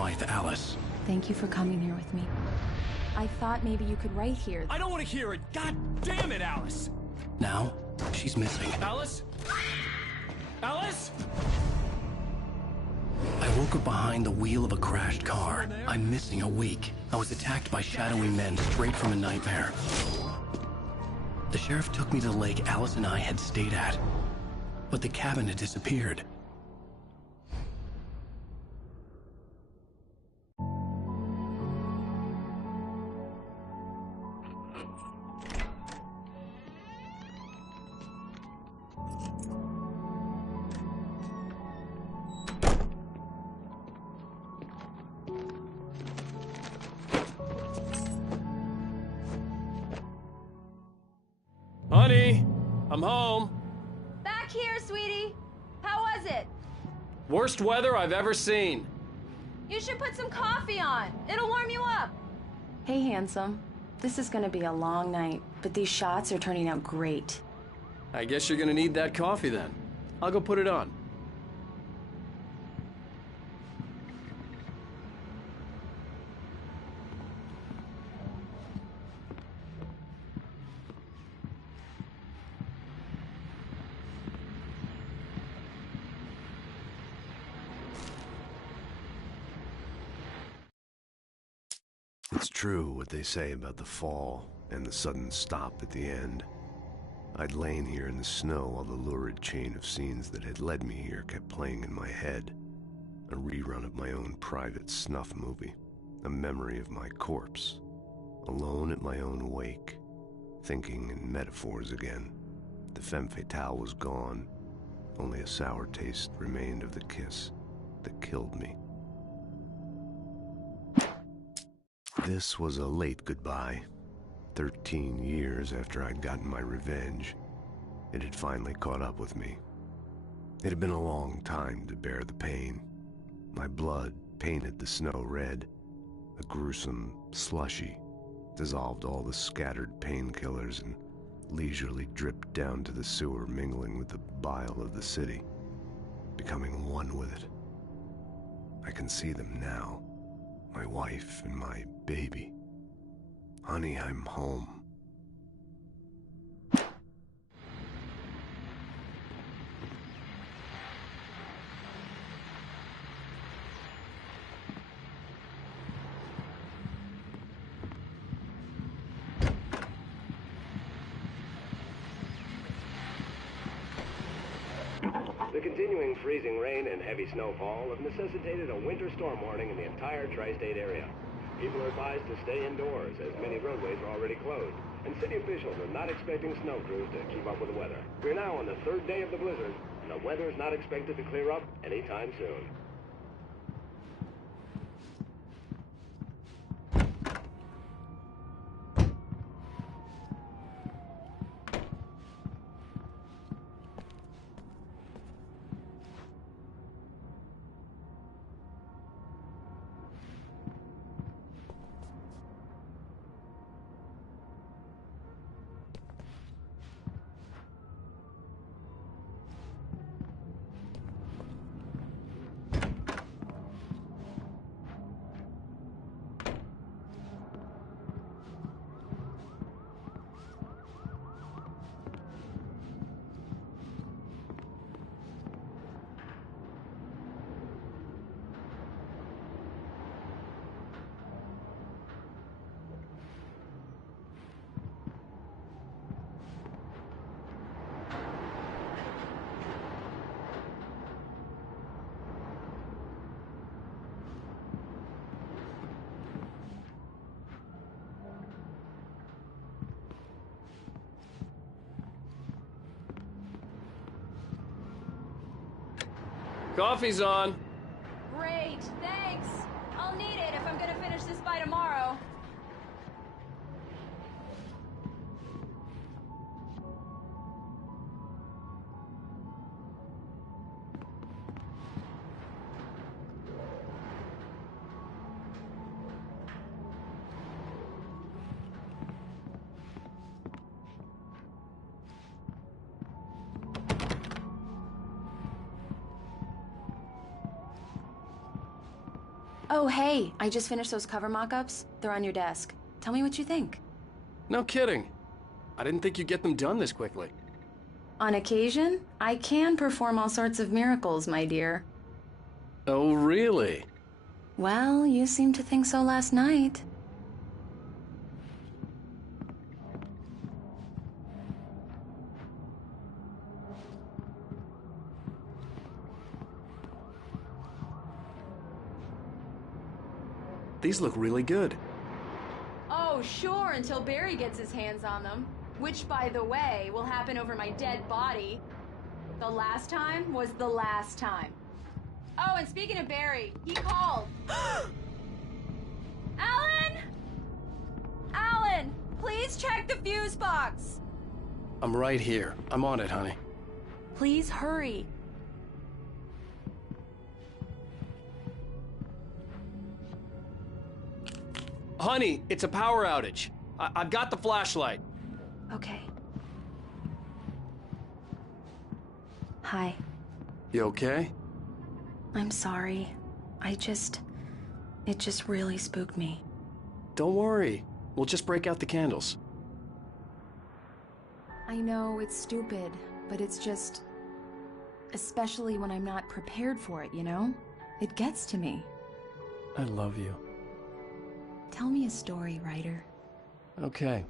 wife, Alice. Thank you for coming here with me. I thought maybe you could write here. I don't want to hear it! God damn it, Alice! Now, she's missing. Alice? Alice? I woke up behind the wheel of a crashed car. I'm missing a week. I was attacked by shadowy men straight from a nightmare. The sheriff took me to the lake Alice and I had stayed at, but the cabin had disappeared. Honey, I'm home. Back here, sweetie. How was it? Worst weather I've ever seen. You should put some coffee on. It'll warm you up. Hey, handsome. This is gonna be a long night, but these shots are turning out great. I guess you're gonna need that coffee then. I'll go put it on. It's true what they say about the fall and the sudden stop at the end. I'd lain here in the snow while the lurid chain of scenes that had led me here kept playing in my head. A rerun of my own private snuff movie. A memory of my corpse. Alone at my own wake. Thinking in metaphors again. The femme fatale was gone. Only a sour taste remained of the kiss that killed me. This was a late goodbye. 13 years after I'd gotten my revenge, it had finally caught up with me. It had been a long time to bear the pain. My blood painted the snow red. A gruesome slushy dissolved all the scattered painkillers and leisurely dripped down to the sewer, mingling with the bile of the city, becoming one with it. I can see them now. My wife and my baby. Honey, I'm home. The continuing freezing rain and heavy snowfall have necessitated a winter storm warning in the entire tri-state area. People are advised to stay indoors as many roadways are already closed, and city officials are not expecting snow crews to keep up with the weather. We're now on the third day of the blizzard, and the weather is not expected to clear up anytime soon. Coffee's on. Great, thanks. I'll need it if I'm gonna finish this by tomorrow. Oh, hey, I just finished those cover mock-ups. They're on your desk. Tell me what you think. No kidding. I didn't think you'd get them done this quickly. On occasion, I can perform all sorts of miracles, my dear. Oh, really? Well, you seemed to think so last night. These look really good. Oh, sure, until Barry gets his hands on them. Which, by the way, will happen over my dead body. The last time was the last time. Oh, and speaking of Barry, he called. Alan! Alan, please check the fuse box. I'm right here. I'm on it, honey. Please hurry. Honey, it's a power outage. I've got the flashlight. Okay. Hi. You okay? I'm sorry. It just really spooked me. Don't worry. We'll just break out the candles. I know it's stupid, but it's just... especially when I'm not prepared for it, you know? It gets to me. I love you. Tell me a story, writer. Okay.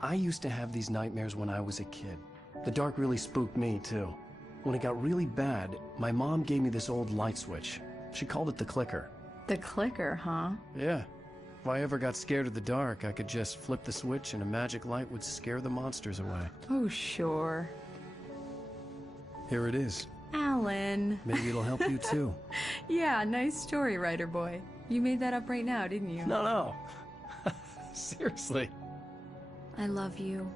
I used to have these nightmares when I was a kid. The dark really spooked me, too. When it got really bad, my mom gave me this old light switch. She called it the clicker. The clicker, huh? Yeah. If I ever got scared of the dark, I could just flip the switch and a magic light would scare the monsters away. Oh, sure. Here it is. Alan. Maybe it'll help you, too. Yeah, nice story, writer boy. You made that up right now, didn't you? No. Seriously. I love you,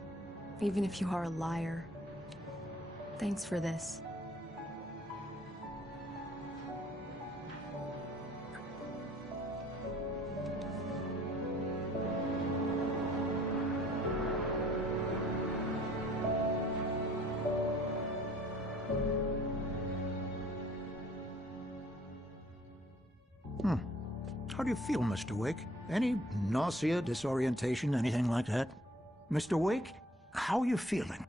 even if you are a liar. Thanks for this. How do you feel, Mr. Wake? Any nausea, disorientation, anything like that? Mr. Wake, how are you feeling?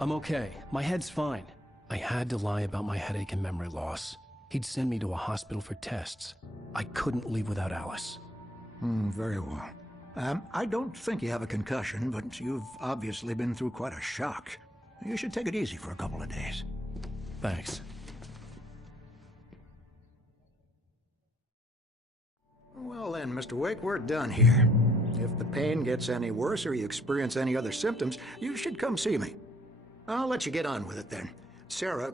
I'm okay. My head's fine. I had to lie about my headache and memory loss. He'd send me to a hospital for tests. I couldn't leave without Alice. Very well. I don't think you have a concussion, but you've obviously been through quite a shock. You should take it easy for a couple of days. Thanks. Well then, Mr. Wake, we're done here. If the pain gets any worse or you experience any other symptoms, you should come see me. I'll let you get on with it then. Sarah,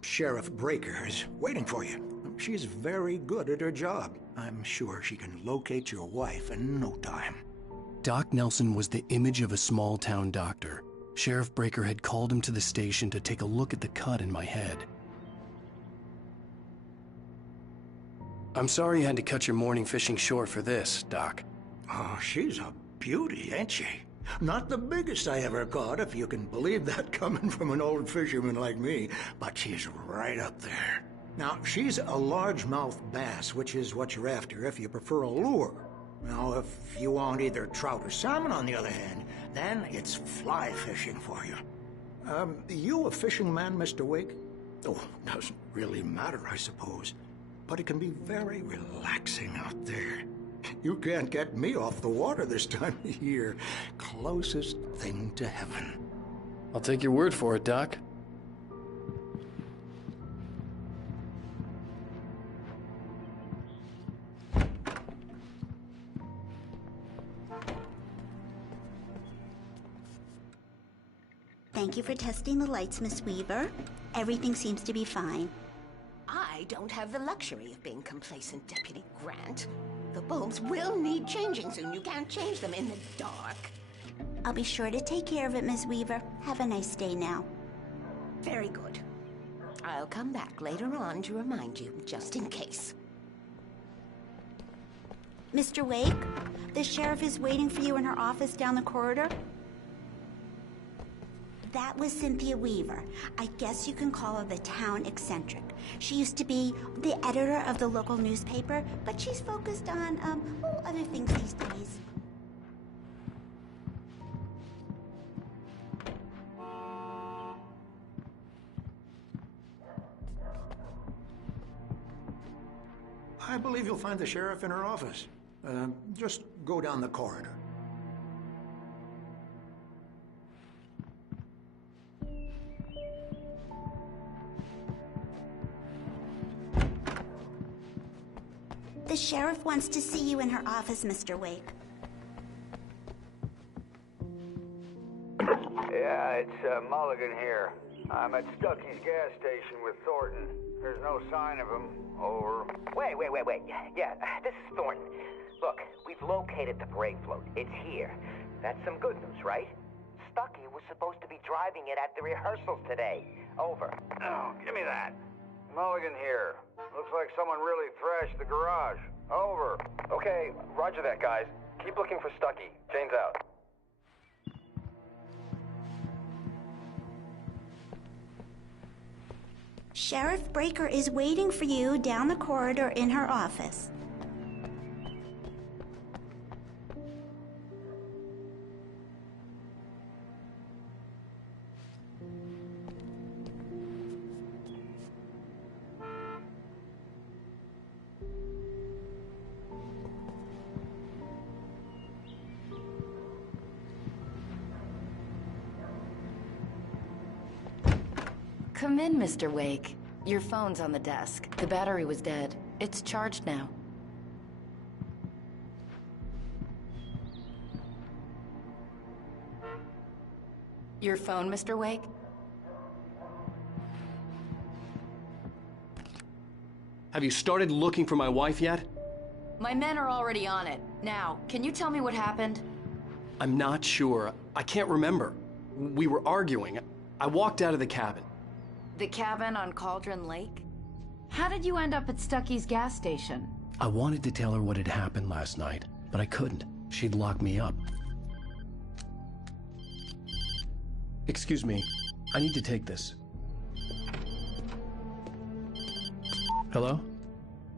Sheriff Breaker, is waiting for you. She's very good at her job. I'm sure she can locate your wife in no time. Doc Nelson was the image of a small-town doctor. Sheriff Breaker had called him to the station to take a look at the cut in my head. I'm sorry you had to cut your morning fishing short for this, Doc. Oh, she's a beauty, ain't she? Not the biggest I ever caught, if you can believe that coming from an old fisherman like me, but she's right up there. Now, she's a largemouth bass, which is what you're after if you prefer a lure. Now, if you want either trout or salmon, on the other hand, then it's fly fishing for you. You a fishing man, Mr. Wake? Oh, doesn't really matter, I suppose. But it can be very relaxing out there. You can't get me off the water this time of year. Closest thing to heaven. I'll take your word for it, Doc. Thank you for testing the lights, Miss Weaver. Everything seems to be fine. I don't have the luxury of being complacent, Deputy Grant. The bulbs will need changing soon. You can't change them in the dark. I'll be sure to take care of it, Miss Weaver. Have a nice day now. Very good. I'll come back later on to remind you, just in case. Mr. Wake, the sheriff is waiting for you in her office down the corridor. That was Cynthia Weaver. I guess you can call her the town eccentric. She used to be the editor of the local newspaper, but she's focused on, other things these days. I believe you'll find the sheriff in her office. Just go down the corridor. The sheriff wants to see you in her office, Mr. Wake. Yeah, it's Mulligan here. I'm at Stucky's gas station with Thornton. There's no sign of him. Over. Wait. Yeah, this is Thornton. Look, we've located the parade float. It's here. That's some good news, right? Stucky was supposed to be driving it at the rehearsals today. Over. Oh, give me that. Mulligan here. Looks like someone really thrashed the garage. Over. Okay, roger that, guys. Keep looking for Stucky. Jane's out. Sheriff Breaker is waiting for you down the corridor in her office. Come in, Mr. Wake. Your phone's on the desk. The battery was dead. It's charged now. Your phone, Mr. Wake? Have you started looking for my wife yet? My men are already on it. Now, can you tell me what happened? I'm not sure. I can't remember. We were arguing. I walked out of the cabin. The cabin on Cauldron Lake? How did you end up at Stucky's gas station? I wanted to tell her what had happened last night, but I couldn't. She'd lock me up. Excuse me. I need to take this. Hello?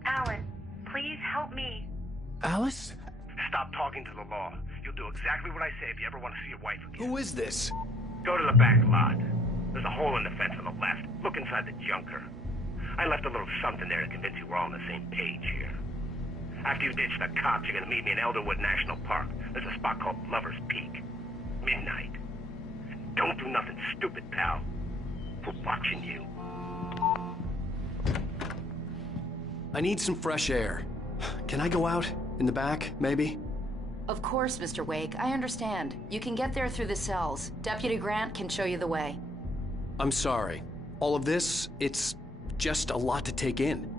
Alan, please help me. Alice? Stop talking to the law. You'll do exactly what I say if you ever want to see your wife again. Who is this? Go to the back lot. There's a hole in the fence on the left. Look inside the junker. I left a little something there to convince you we're all on the same page here. After you ditch the cops, you're gonna meet me in Elderwood National Park. There's a spot called Lover's Peak. Midnight. Don't do nothing stupid, pal. We're watching you. I need some fresh air. Can I go out? In the back, maybe? Of course, Mr. Wake. I understand. You can get there through the cells. Deputy Grant can show you the way. I'm sorry. All of this, it's just a lot to take in.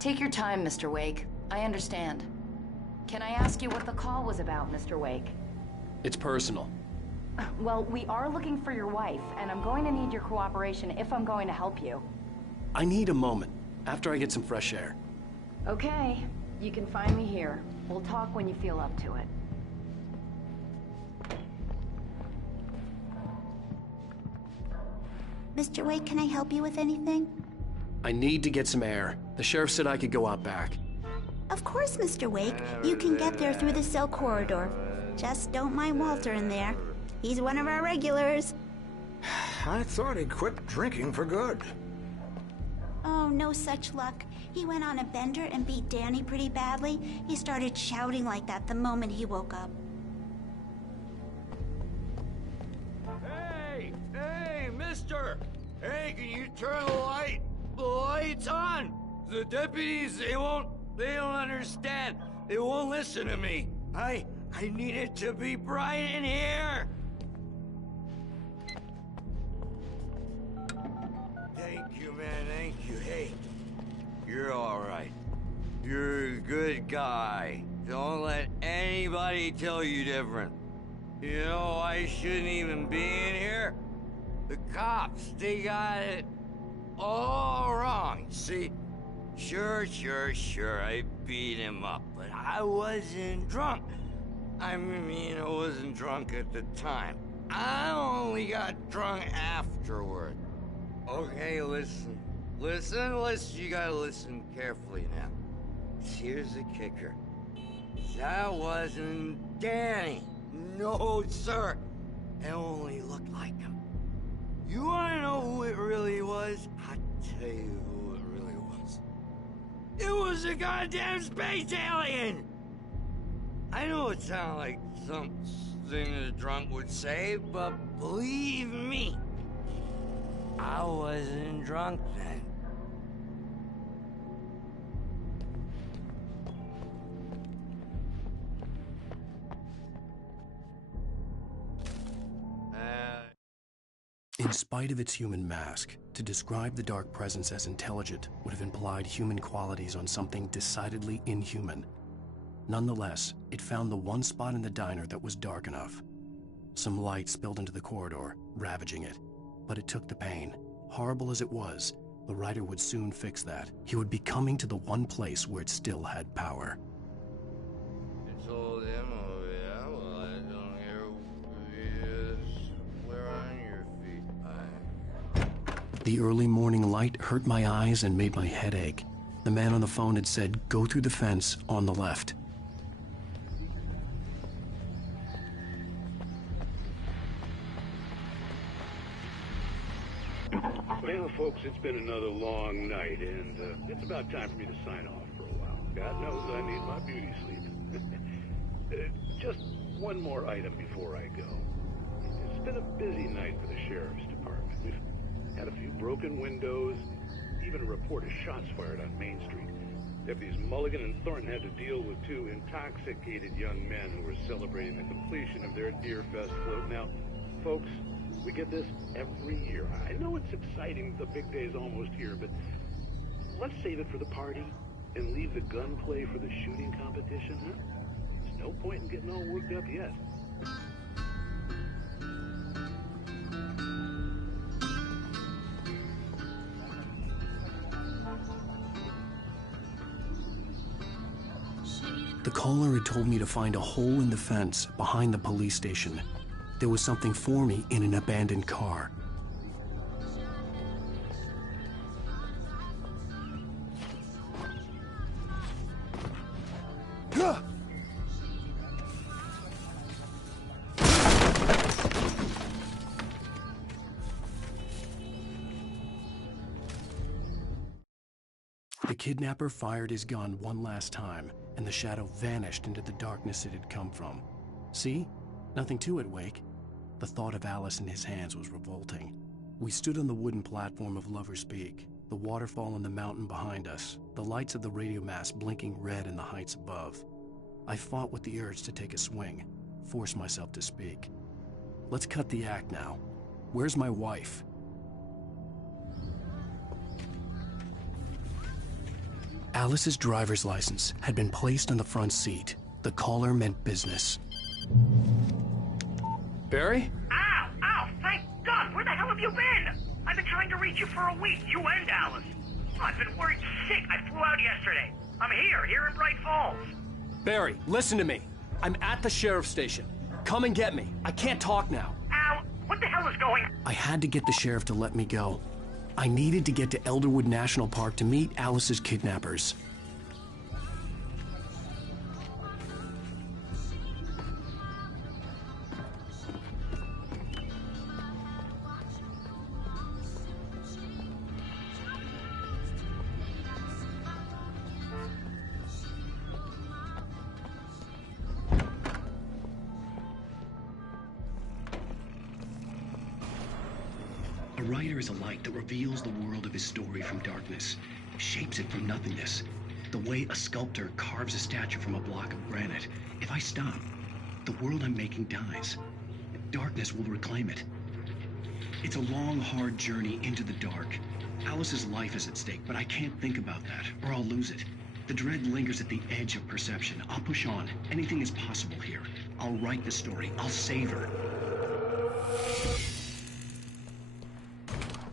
Take your time, Mr. Wake. I understand. Can I ask you what the call was about, Mr. Wake? It's personal. Well, we are looking for your wife, and I'm going to need your cooperation if I'm going to help you. I need a moment, after I get some fresh air. Okay. You can find me here. We'll talk when you feel up to it. Mr. Wake, can I help you with anything? I need to get some air. The sheriff said I could go out back. Of course, Mr. Wake. You can get there through the cell corridor. Just don't mind Walter in there. He's one of our regulars. I thought he quit drinking for good. Oh, no such luck. He went on a bender and beat Danny pretty badly. He started shouting like that the moment he woke up. Hey, mister! Hey, can you turn the light? The light's on! The deputies, they don't understand. They won't listen to me. I need it to be bright in here! Thank you, man, thank you. Hey, you're all right. You're a good guy. Don't let anybody tell you different. You know, I shouldn't even be in here. The cops, they got it all wrong, see? Sure, I beat him up, but I wasn't drunk. I mean, I wasn't drunk at the time. I only got drunk afterward. Okay, listen. Listen, you gotta listen carefully now. Here's the kicker. That wasn't Danny. No, sir. It only looked like him. You wanna know who it really was? I'll tell you who it really was. It was a goddamn space alien! I know it sounds like something a drunk would say, but believe me, I wasn't drunk then. In spite of its human mask, to describe the dark presence as intelligent would have implied human qualities on something decidedly inhuman. Nonetheless, it found the one spot in the diner that was dark enough. Some light spilled into the corridor, ravaging it. But it took the pain. Horrible as it was, the writer would soon fix that. He would be coming to the one place where it still had power. I told him, oh yeah, well, I don't hear where on your feet. The early morning light hurt my eyes and made my head ache. The man on the phone had said, go through the fence on the left. Well, folks, it's been another long night, and it's about time for me to sign off for a while. God knows I need my beauty sleep. Just one more item before I go. It's been a busy night for the Sheriff's Department. We've had a few broken windows, even a report of shots fired on Main Street. Deputies Mulligan and Thornton had to deal with two intoxicated young men who were celebrating the completion of their Deer Fest float. Now, folks, we get this every year. I know it's exciting, the big day's almost here, but let's save it for the party and leave the gunplay for the shooting competition, huh? There's no point in getting all worked up yet. The caller had told me to find a hole in the fence behind the police station. There was something for me in an abandoned car. The kidnapper fired his gun one last time, and the shadow vanished into the darkness it had come from. See? Nothing to it, Wake. The thought of Alice in his hands was revolting. We stood on the wooden platform of Lover's Peak, the waterfall on the mountain behind us, the lights of the radio mast blinking red in the heights above. I fought with the urge to take a swing, force myself to speak. Let's cut the act now. Where's my wife? Alice's driver's license had been placed on the front seat. The caller meant business. Barry? Ow! Ow! Thank God! Where the hell have you been? I've been trying to reach you for a week, you and Alice. I've been worried sick. I flew out yesterday. I'm here in Bright Falls. Barry, listen to me. I'm at the sheriff's station. Come and get me. I can't talk now. Ow! What the hell is going on? I had to get the sheriff to let me go. I needed to get to Elderwood National Park to meet Alice's kidnappers. A writer is a light that reveals the world of his story from darkness, shapes it from nothingness. The way a sculptor carves a statue from a block of granite. If I stop, the world I'm making dies. Darkness will reclaim it. It's a long, hard journey into the dark. Alice's life is at stake, but I can't think about that, or I'll lose it. The dread lingers at the edge of perception. I'll push on. Anything is possible here. I'll write the story. I'll save her.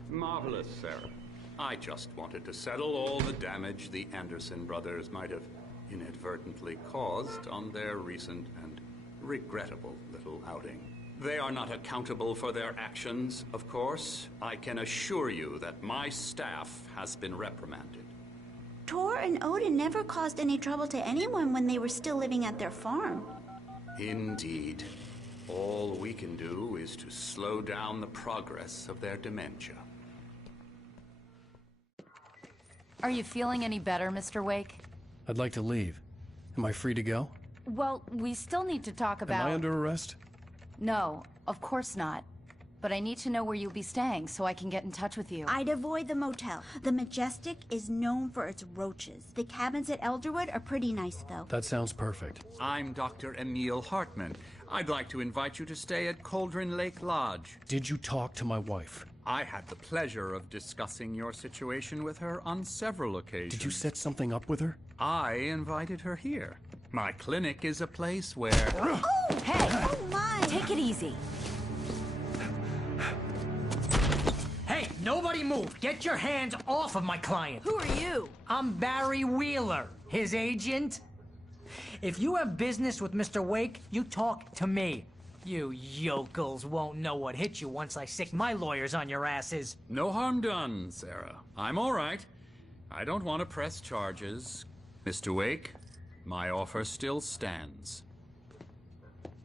Marvelous, Sarah. I just wanted to settle all the damage the Anderson brothers might have inadvertently caused on their recent and regrettable little outing. They are not accountable for their actions, of course. I can assure you that my staff has been reprimanded. Tor and Odin never caused any trouble to anyone when they were still living at their farm. Indeed. All we can do is to slow down the progress of their dementia. Are you feeling any better, Mr. Wake? I'd like to leave. Am I free to go? Well, we still need to talk about... Am I under arrest? No, of course not. But I need to know where you'll be staying so I can get in touch with you. I'd avoid the motel. The Majestic is known for its roaches. The cabins at Elderwood are pretty nice, though. That sounds perfect. I'm Dr. Emil Hartman. I'd like to invite you to stay at Cauldron Lake Lodge. Did you talk to my wife? I had the pleasure of discussing your situation with her on several occasions. Did you set something up with her? I invited her here. My clinic is a place where... Oh! Hey! Oh, my! Take it easy. Hey, nobody move! Get your hands off of my client! Who are you? I'm Barry Wheeler, his agent. If you have business with Mr. Wake, you talk to me. You yokels won't know what hit you once I sick my lawyers on your asses. No harm done, Sarah. I'm all right. I don't want to press charges. Mr. Wake, my offer still stands.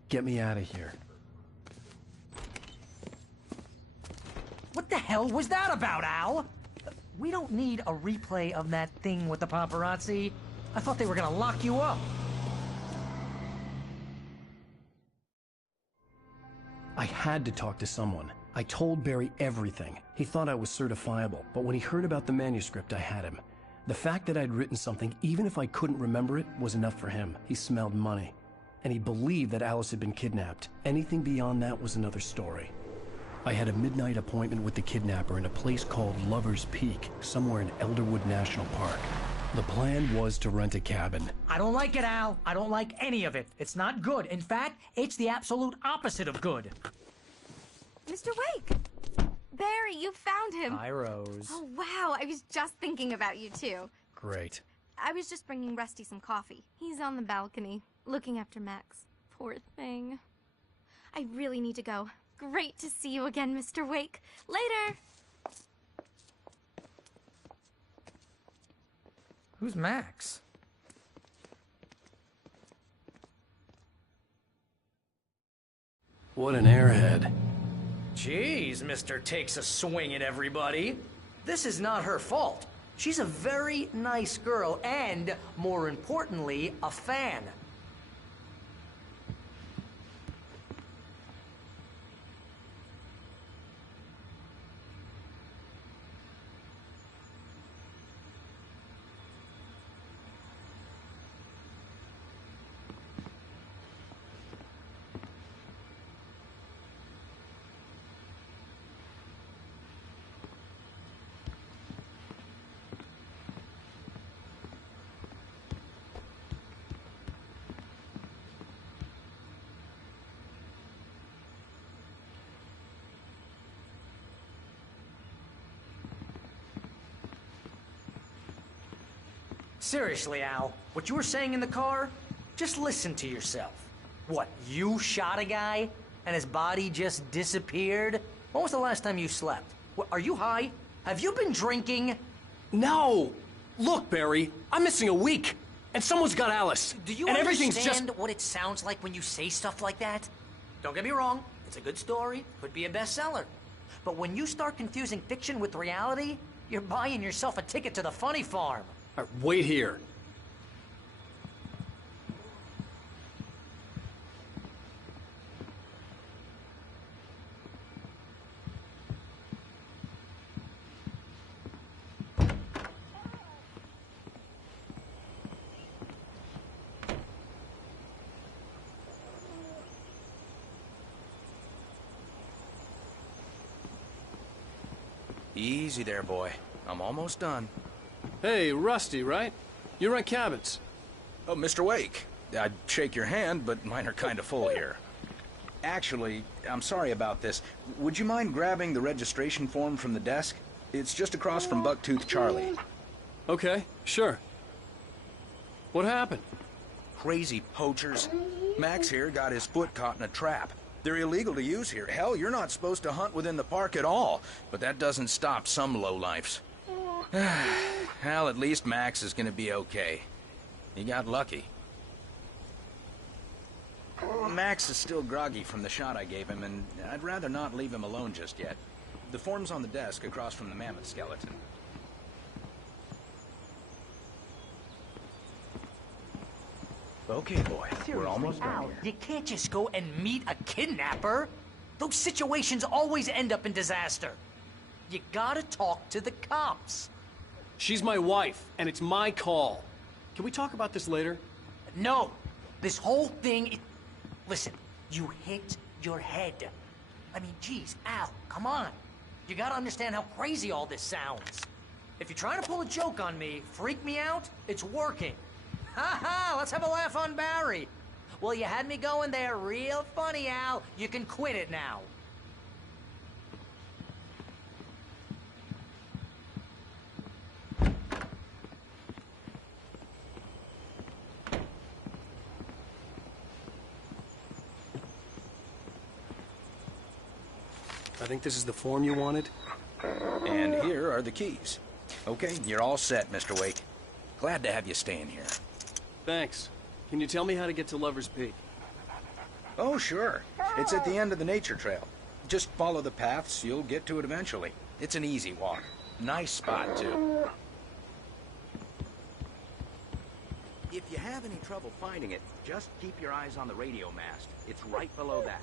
Get me out of here. What the hell was that about, Al? We don't need a replay of that thing with the paparazzi. I thought they were gonna lock you up. I had to talk to someone. I told Barry everything. He thought I was certifiable, but when he heard about the manuscript, I had him. The fact that I'd written something, even if I couldn't remember it, was enough for him. He smelled money. And he believed that Alice had been kidnapped. Anything beyond that was another story. I had a midnight appointment with the kidnapper in a place called Lover's Peak, somewhere in Elderwood National Park. The plan was to rent a cabin. I don't like it, Al. I don't like any of it. It's not good. In fact, it's the absolute opposite of good. Mr. Wake! Barry, you found him! Hi, Rose. Oh, wow. I was just thinking about you, too. Great. I was just bringing Rusty some coffee. He's on the balcony, looking after Max. Poor thing. I really need to go. Great to see you again, Mr. Wake. Later! Who's Max? What an airhead. Jeez, Mr. Takes a swing at everybody. This is not her fault. She's a very nice girl and, more importantly, a fan. Seriously, Al, what you were saying in the car, just listen to yourself. What, you shot a guy and his body just disappeared? When was the last time you slept? What, are you high? Have you been drinking? No! Look, Barry, I'm missing a week, and someone's got Alice. Do you and understand what it sounds like when you say stuff like that? Don't get me wrong, it's a good story, could be a bestseller. But when you start confusing fiction with reality, you're buying yourself a ticket to the funny farm. All right, wait here. Easy there, boy. I'm almost done. Hey, Rusty, right? You rent cabins. Oh, Mr. Wake. I'd shake your hand, but mine are kind of full here. Actually, I'm sorry about this. Would you mind grabbing the registration form from the desk? It's just across from Bucktooth Charlie. Okay, sure. What happened? Crazy poachers. Max here got his foot caught in a trap. They're illegal to use here. Hell, you're not supposed to hunt within the park at all. But that doesn't stop some lowlifes. Well, at least Max is gonna be okay. He got lucky. Max is still groggy from the shot I gave him, and I'd rather not leave him alone just yet. The form's on the desk across from the mammoth skeleton. Okay, boy, we're almost done here. You can't just go and meet a kidnapper. Those situations always end up in disaster. You gotta talk to the cops. She's my wife, and it's my call. Can we talk about this later? No. This whole thing... Listen, you hit your head. I mean, geez, Al, come on. You gotta understand how crazy all this sounds. If you're trying to pull a joke on me, freak me out, it's working. Ha ha, let's have a laugh on Barry. Well, you had me going there real funny, Al. You can quit it now. I think this is the form you wanted. And here are the keys. Okay, you're all set, Mr. Wake. Glad to have you staying here. Thanks. Can you tell me how to get to Lover's Peak? Oh, sure. It's at the end of the nature trail. Just follow the paths, you'll get to it eventually. It's an easy walk. Nice spot, too. If you have any trouble finding it, just keep your eyes on the radio mast. It's right below that.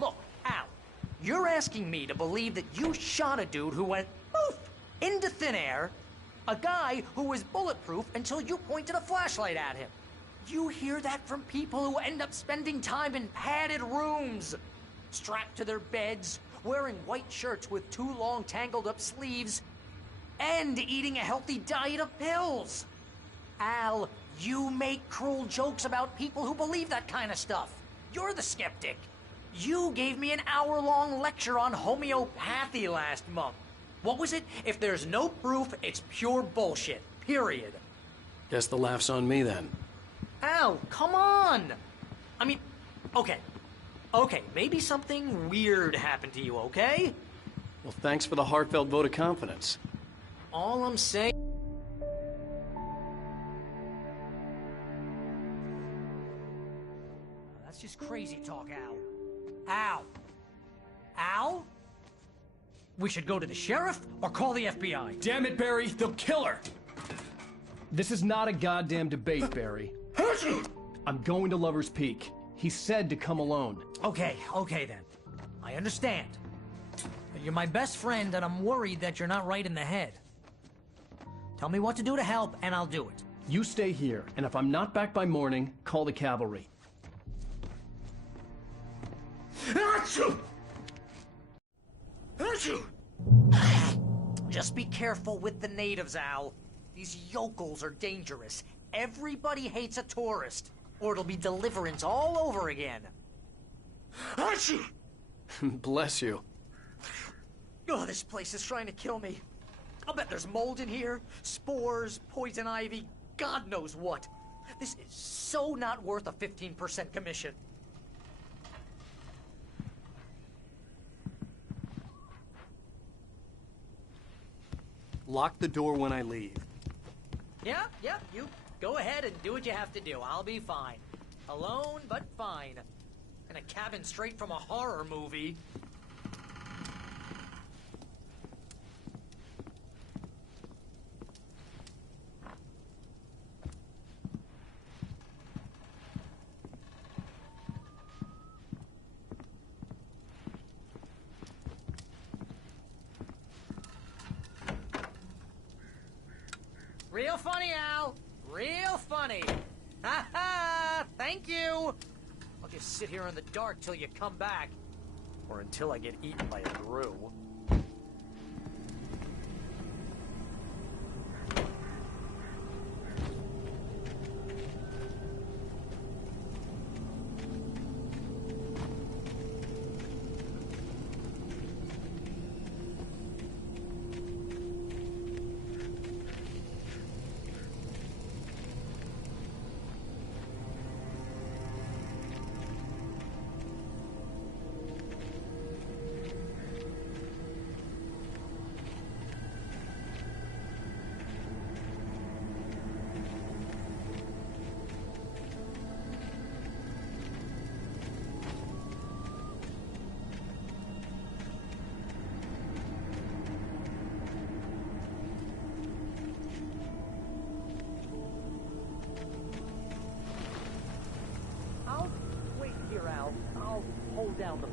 Look, Al, you're asking me to believe that you shot a dude who went poof into thin air, a guy who was bulletproof until you pointed a flashlight at him. You hear that from people who end up spending time in padded rooms, strapped to their beds, wearing white shirts with too long tangled up sleeves, and eating a healthy diet of pills. Al, you make cruel jokes about people who believe that kind of stuff. You're the skeptic. You gave me an hour-long lecture on homeopathy last month. What was it? If there's no proof, it's pure bullshit. Period. Guess the laugh's on me then. Al, come on! I mean, okay. Okay, maybe something weird happened to you, okay? Well, thanks for the heartfelt vote of confidence. All I'm saying... That's just crazy talk, Al. Al! Al? We should go to the sheriff or call the FBI. Damn it, Barry, they'll kill her! This is not a goddamn debate, Barry. I'm going to Lover's Peak. He said to come alone. Okay then. I understand. You're my best friend, and I'm worried that you're not right in the head. Tell me what to do to help, and I'll do it. You stay here, and if I'm not back by morning, call the cavalry. Just be careful with the natives, Al. These yokels are dangerous. Everybody hates a tourist, or it'll be Deliverance all over again. Bless you. Oh, this place is trying to kill me. I'll bet there's mold in here, spores, poison ivy, God knows what. This is so not worth a 15% commission. Lock the door when I leave. Yeah, you go ahead and do what you have to do. I'll be fine. Alone, but fine. In a cabin straight from a horror movie. Real funny, Al. Real funny. Ha ha! Thank you! I'll just sit here in the dark till you come back. Or until I get eaten by a grue.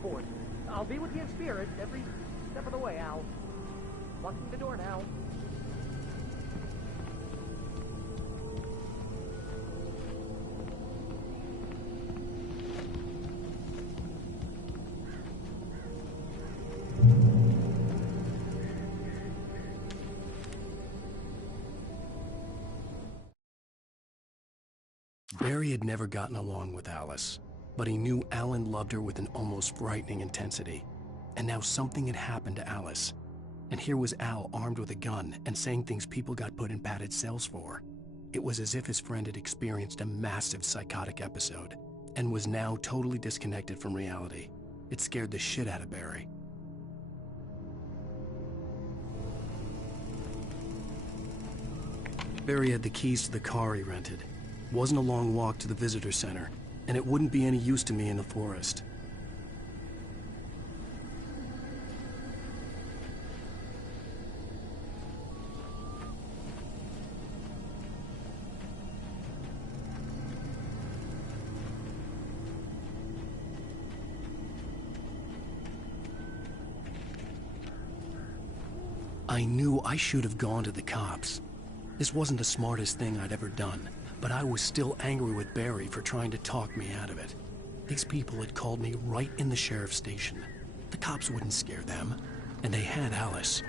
forth. I'll be with you in spirit every step of the way, Al. Locking the door now. Barry had never gotten along with Alice, but he knew Alan loved her with an almost frightening intensity. And now something had happened to Alice. And here was Al armed with a gun and saying things people got put in padded cells for. It was as if his friend had experienced a massive psychotic episode and was now totally disconnected from reality. It scared the shit out of Barry. Barry had the keys to the car he rented. It wasn't a long walk to the visitor center, and it wouldn't be any use to me in the forest. I knew I should have gone to the cops. This wasn't the smartest thing I'd ever done, but I was still angry with Barry for trying to talk me out of it. These people had called me right in the sheriff's station. The cops wouldn't scare them, and they had Alice.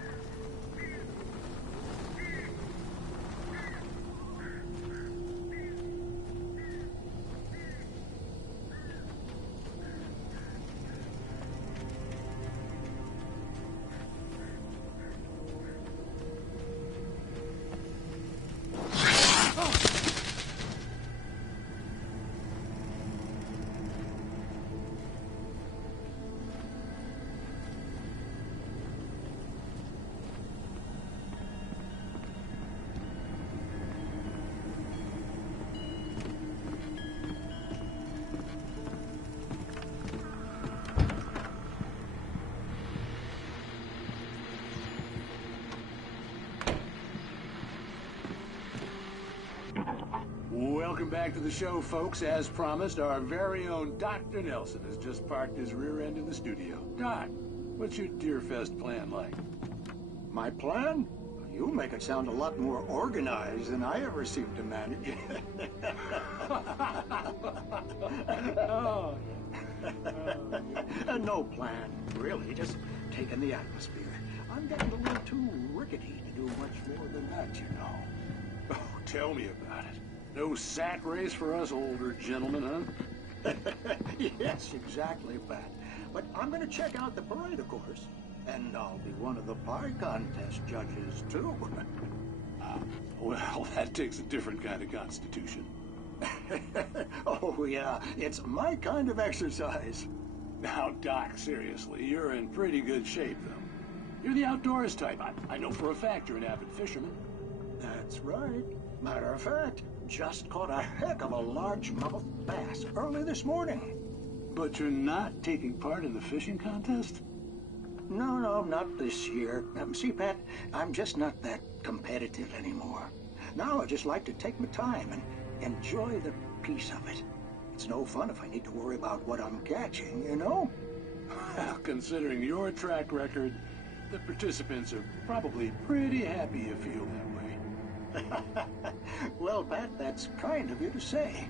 Welcome back to the show, folks. As promised, our very own Dr. Nelson has just parked his rear end in the studio. Doc, what's your Deerfest plan like? My plan? You make it sound a lot more organized than I ever seem to manage. No plan, really. Just taking the atmosphere. I'm getting a little too rickety to do much more than that, you know. Oh, tell me about it. No sack race for us older gentlemen, huh? Yes, exactly, Pat. But I'm going to check out the parade, of course. And I'll be one of the pie contest judges, too. Well, that takes a different kind of constitution. Oh, yeah. It's my kind of exercise. Now, Doc, seriously, you're in pretty good shape, though. You're the outdoors type. I know for a fact you're an avid fisherman. That's right. Matter of fact, just caught a heck of a largemouth bass early this morning. But you're not taking part in the fishing contest? No, not this year. See, Pat, I'm just not that competitive anymore. Now I just like to take my time and enjoy the peace of it. It's no fun if I need to worry about what I'm catching, you know? Well, considering your track record, the participants are probably pretty happy you feel that way. Well, Pat, that's kind of you to say.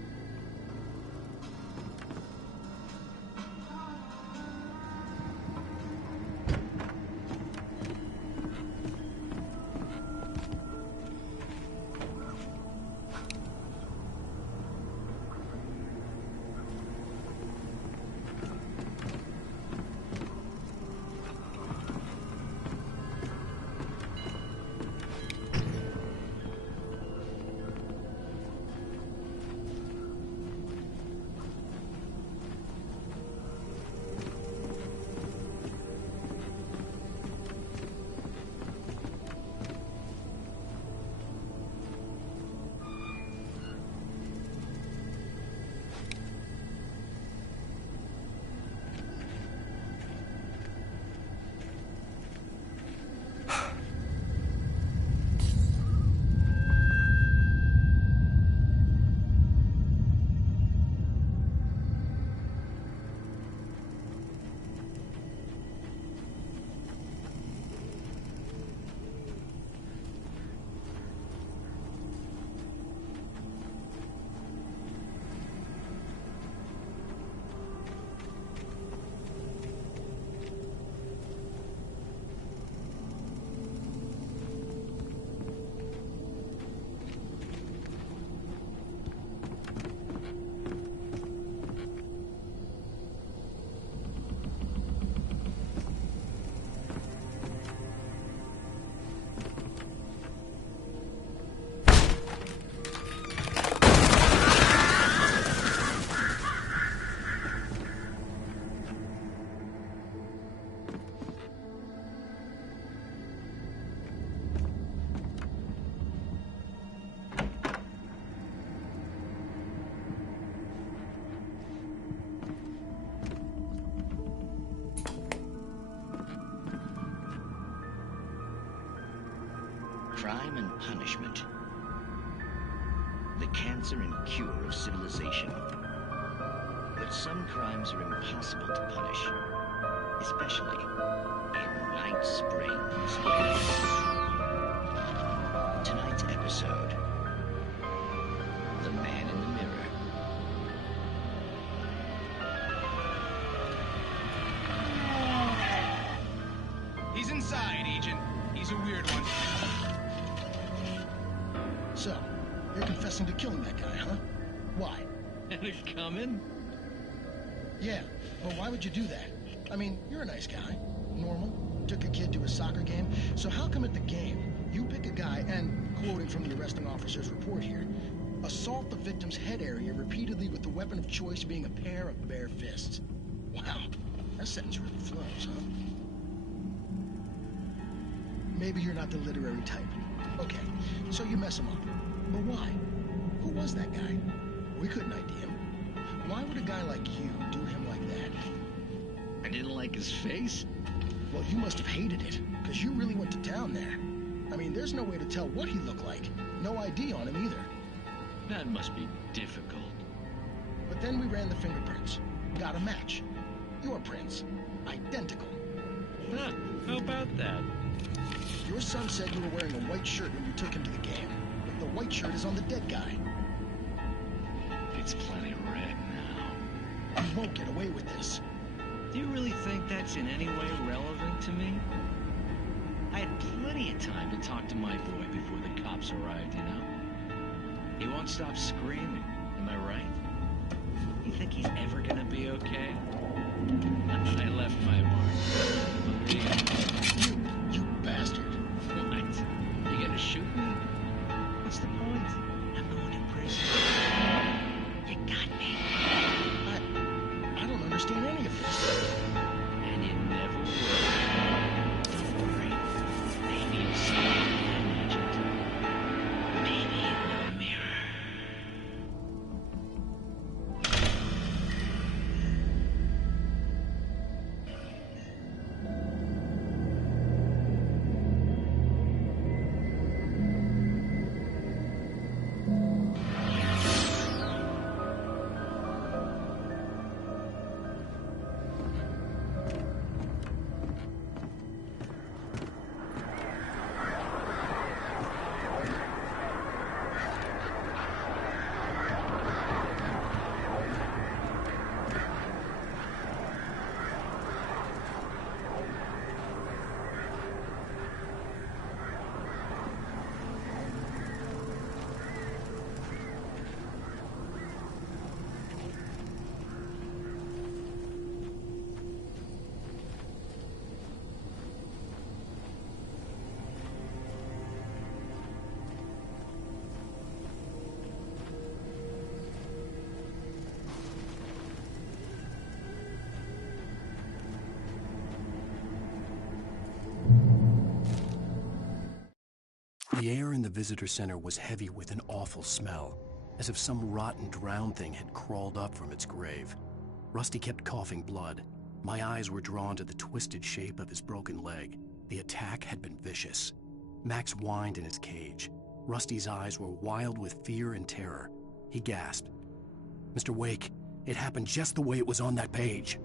crime and punishment. The cancer and cure of civilization. But some crimes are impossible to punish, especially in Night Springs. Tonight's episode, The Man in the Mirror. He's inside, Agent. He's a weird one. So, you're confessing to killing that guy, huh? Why? Had it coming? Yeah, but why would you do that? I mean, you're a nice guy. Normal. Took your kid to a soccer game. So how come at the game, you pick a guy and, quoting from the arresting officer's report here, assault the victim's head area repeatedly with the weapon of choice being a pair of bare fists? Wow, that sentence really flows, huh? Maybe you're not the literary type. Okay, so you mess him up. But why? Who was that guy? We couldn't ID him. Why would a guy like you do him like that? I didn't like his face? Well, you must have hated it, because you really went to town there. I mean, there's no way to tell what he looked like. No ID on him either. That must be difficult. But then we ran the fingerprints. Got a match. Your prints. Identical. Huh, how about that? Your son said you were wearing a white shirt when you took him to the game. But the white shirt is on the dead guy. It's plenty red now. You won't get away with this. Do you really think that's in any way relevant to me? I had plenty of time to talk to my boy before the cops arrived, you know? He won't stop screaming, am I right? You think he's ever gonna be okay? I left my mark. Believe me. You bastard. What? You gonna shoot me? What's the point? I'm going to prison. You got me. I don't understand any of this. And you never will. Don't worry. Maybe you'll see me again, Agent. Maybe in the mirror. The air in the visitor center was heavy with an awful smell, as if some rotten drowned thing had crawled up from its grave. Rusty kept coughing blood. My eyes were drawn to the twisted shape of his broken leg. The attack had been vicious. Max whined in his cage. Rusty's eyes were wild with fear and terror. He gasped. "Mr. Wake, it happened just the way it was on that page."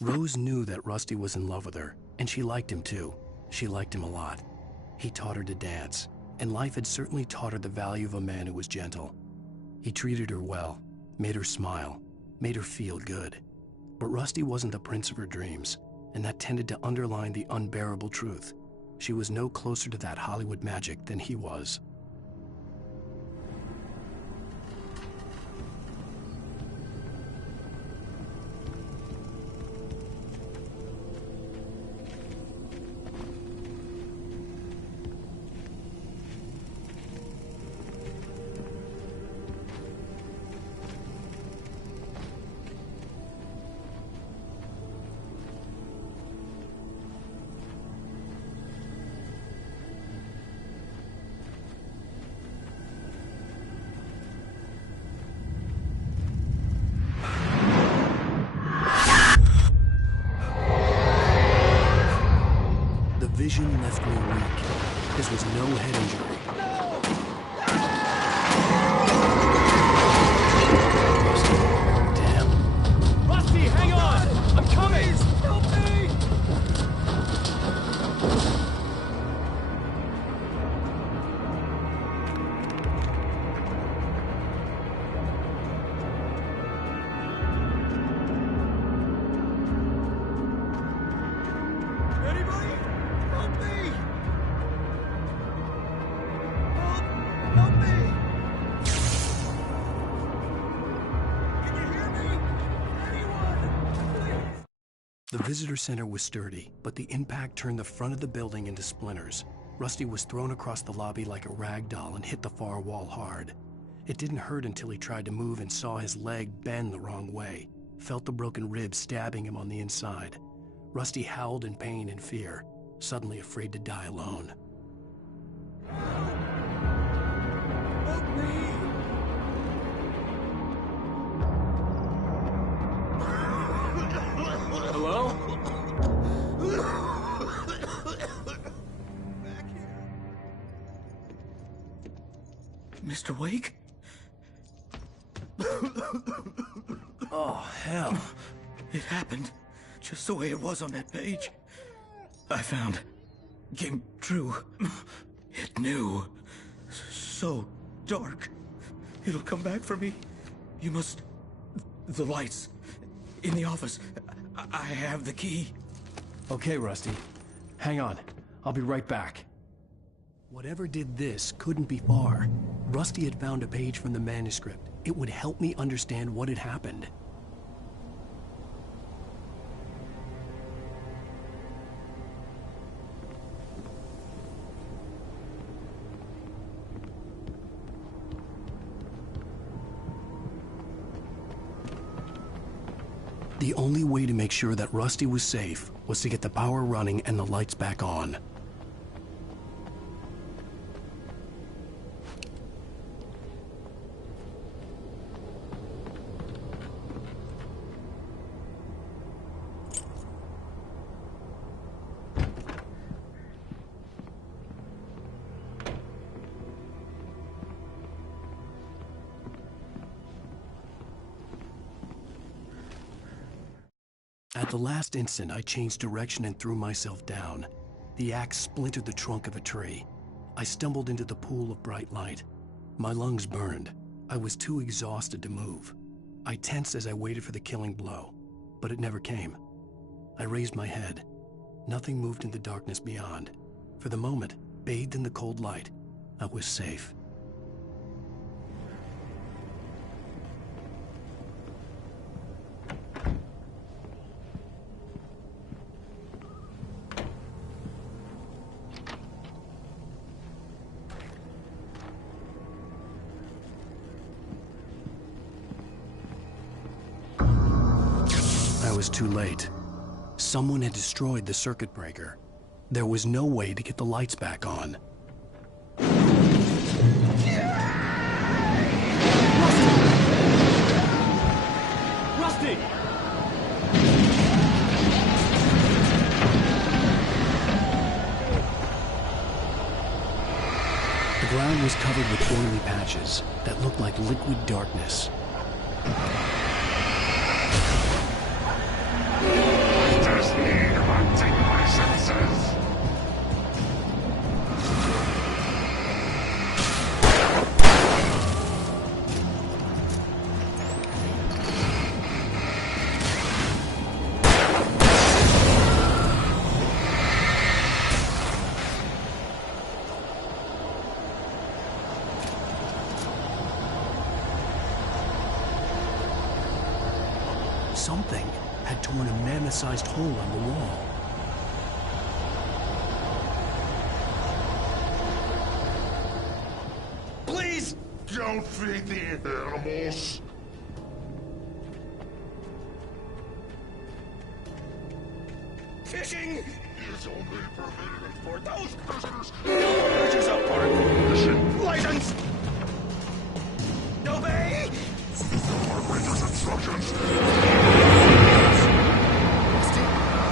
Rose knew that Rusty was in love with her, and she liked him too. She liked him a lot. He taught her to dance, and life had certainly taught her the value of a man who was gentle. He treated her well, made her smile, made her feel good. But Rusty wasn't the prince of her dreams, and that tended to underline the unbearable truth. She was no closer to that Hollywood magic than he was. vision left me weak. This was no head injury. Damn. Rusty, hang on! I'm coming! Please, help me! Anybody? Help me! Help me! Can you hear me? Anyone? Please! The visitor center was sturdy, but the impact turned the front of the building into splinters. Rusty was thrown across the lobby like a rag doll and hit the far wall hard. It didn't hurt until he tried to move and saw his leg bend the wrong way, felt the broken rib stabbing him on the inside. Rusty howled in pain and fear, suddenly afraid to die alone. Help me! Hello? Mr. Wake? Oh, hell. It happened just the way it was on that page. I found. Came true. It knew. So dark. It'll come back for me. You must. The lights. In the office. I have the key. Okay, Rusty. Hang on. I'll be right back. Whatever did this couldn't be far. Rusty had found a page from the manuscript. It would help me understand what had happened. The only way to make sure that Rusty was safe was to get the power running and the lights back on. At the last instant, I changed direction and threw myself down. The axe splintered the trunk of a tree. I stumbled into the pool of bright light. My lungs burned. I was too exhausted to move. I tensed as I waited for the killing blow, but it never came. I raised my head. Nothing moved in the darkness beyond. For the moment, bathed in the cold light, I was safe. I was too late. Someone had destroyed the circuit breaker. There was no way to get the lights back on. Rusty! The ground was covered with oily patches that looked like liquid darkness. Just need haunting my senses. Something had torn a mammoth-sized hole on the wall. Please don't feed the animals. Fishing is only permitted for those prisoners who purchase a park license. Obey. Operator's instructions.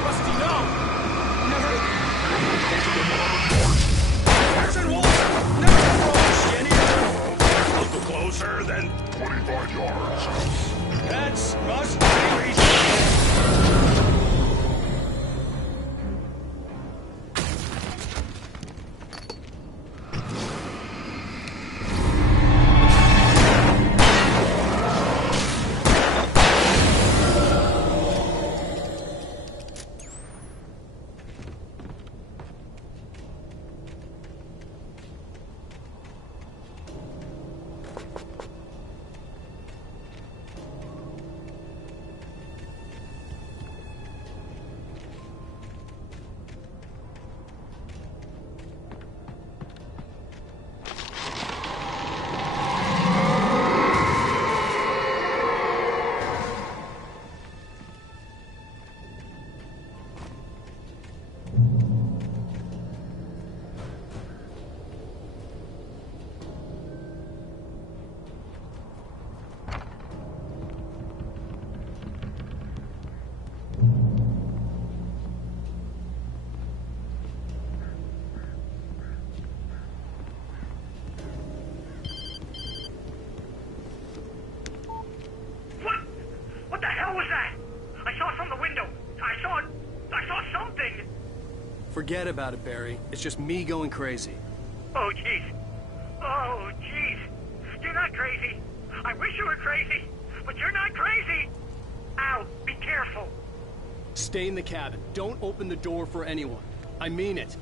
Rusty, no! Never! Forget about it, Barry. It's just me going crazy. Oh, jeez. Oh, jeez. You're not crazy. I wish you were crazy, but you're not crazy. Al, be careful. Stay in the cabin. Don't open the door for anyone. I mean it.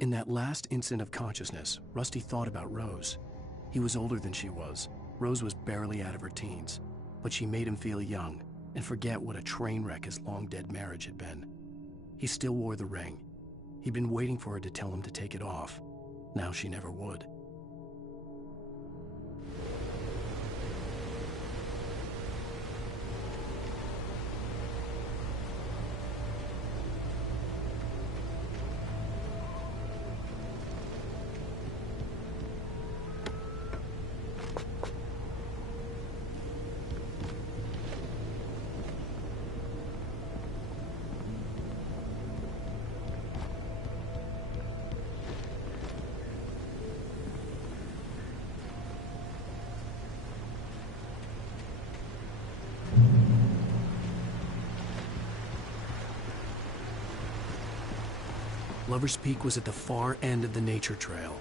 In that last instant of consciousness, Rusty thought about Rose. He was older than she was. Rose was barely out of her teens, but she made him feel young and forget what a train wreck his long-dead marriage had been. He still wore the ring. He'd been waiting for her to tell him to take it off. Now she never would. Lover's Peak was at the far end of the nature trail.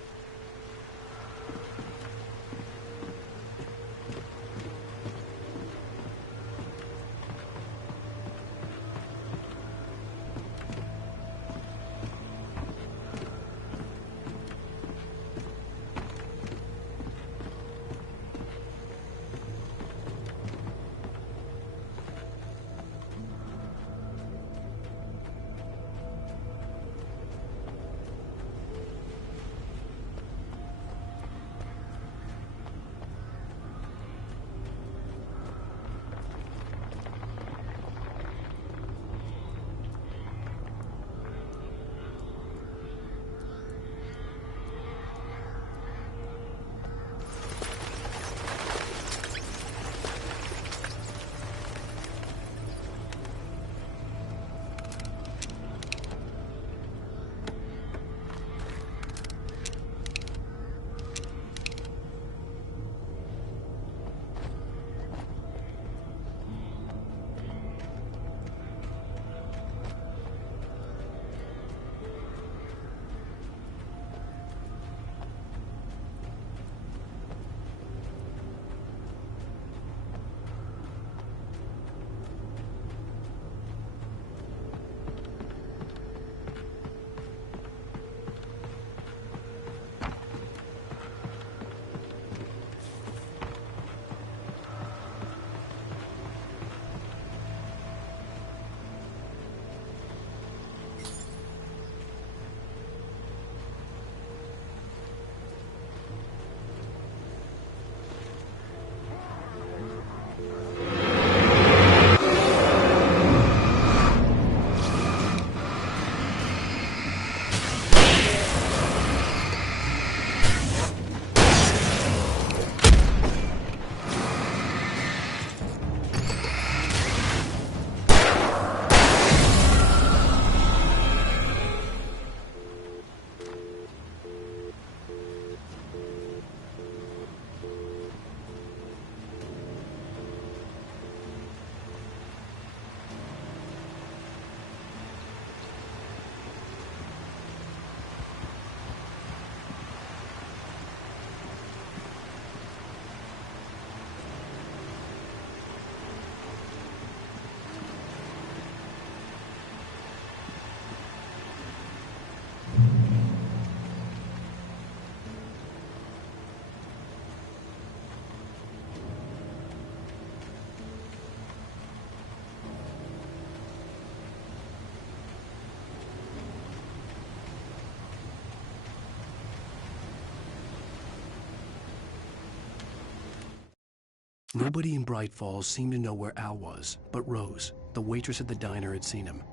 Nobody in Bright Falls seemed to know where Al was, but Rose, the waitress at the diner, had seen him.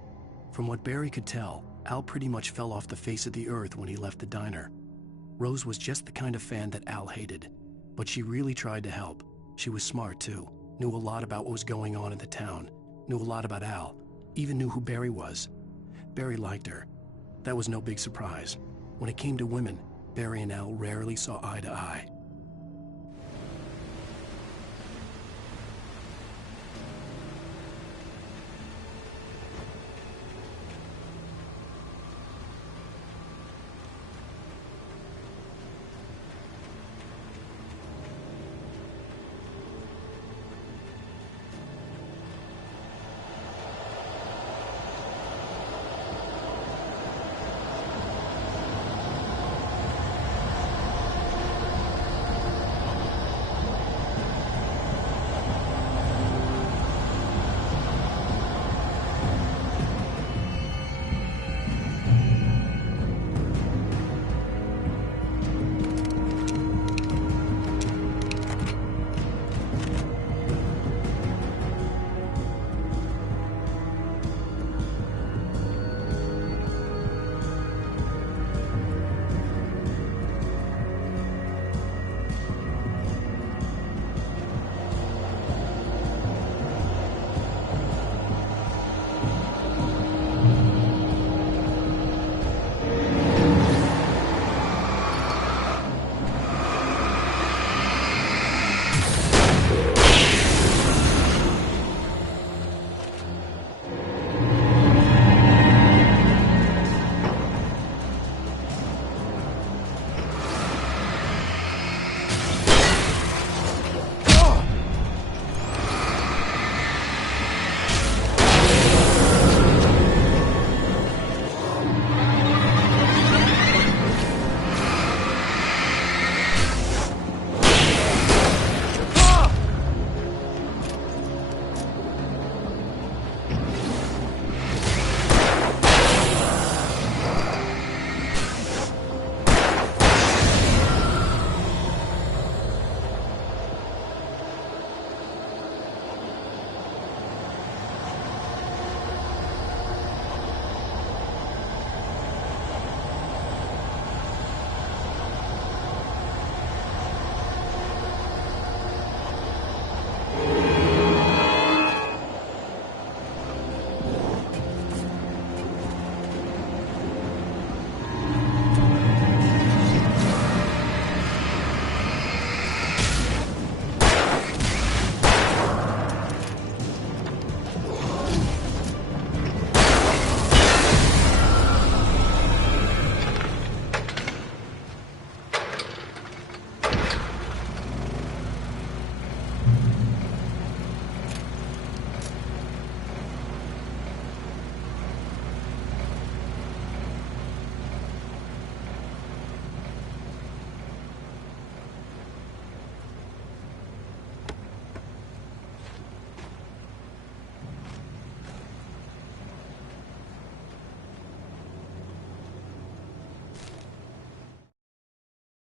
From what Barry could tell, Al pretty much fell off the face of the earth when he left the diner. Rose was just the kind of fan that Al hated, but she really tried to help. She was smart, too. Knew a lot about what was going on in the town. Knew a lot about Al. Even knew who Barry was. Barry liked her. That was no big surprise. When it came to women, Barry and Al rarely saw eye to eye.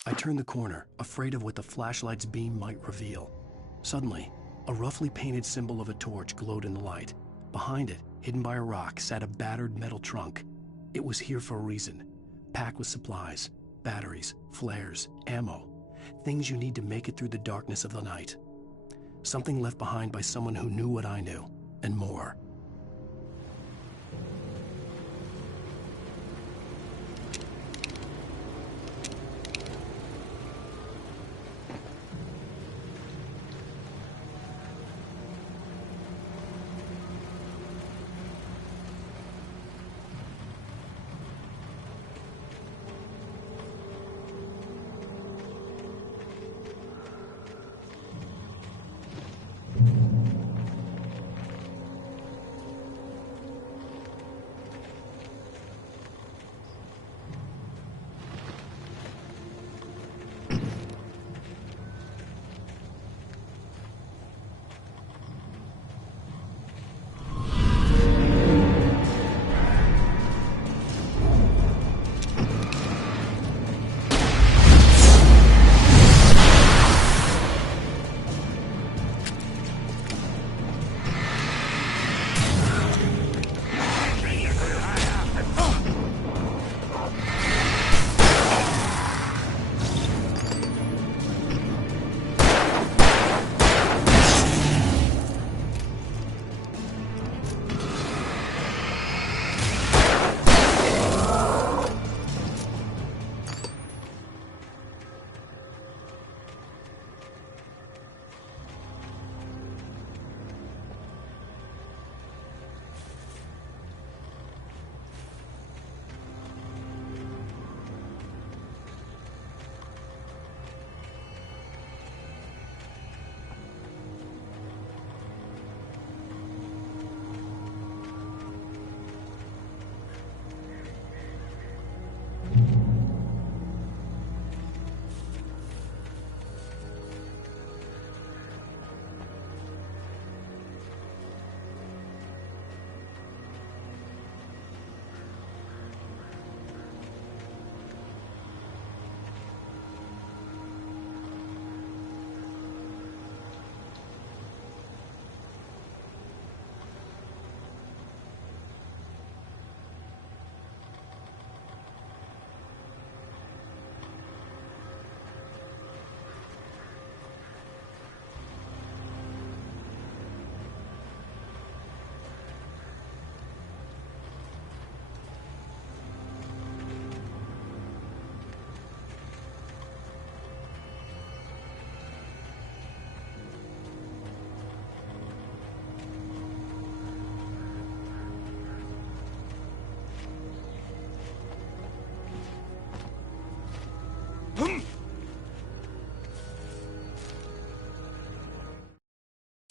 I turned the corner, afraid of what the flashlight's beam might reveal. Suddenly, a roughly painted symbol of a torch glowed in the light. Behind it, hidden by a rock, sat a battered metal trunk. It was here for a reason. Packed with supplies, batteries, flares, ammo. Things you need to make it through the darkness of the night. Something left behind by someone who knew what I knew, and more.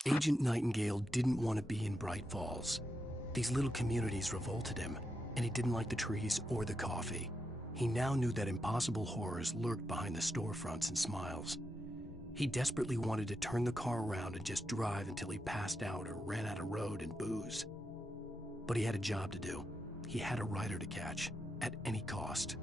Agent Nightingale didn't want to be in Bright Falls. These little communities revolted him, and he didn't like the trees or the coffee. He now knew that impossible horrors lurked behind the storefronts and smiles. He desperately wanted to turn the car around and just drive until he passed out or ran out of road and booze. But he had a job to do. He had a rider to catch, at any cost.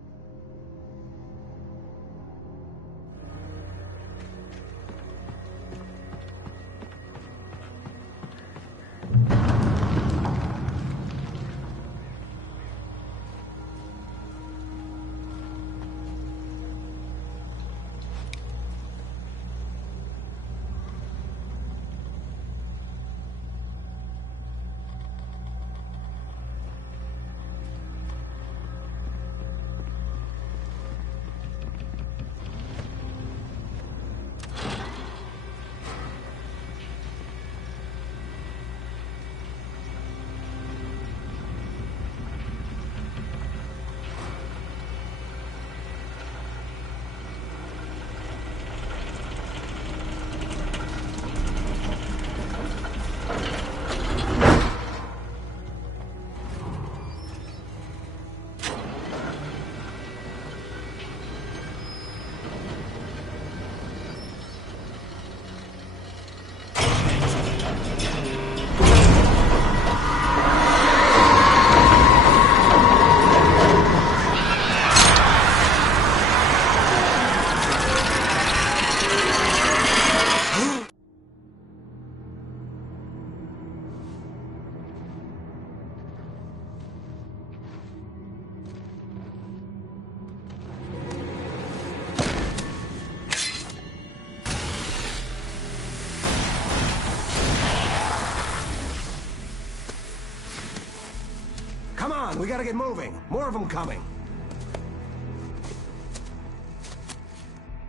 Come on, we gotta get moving. More of them coming.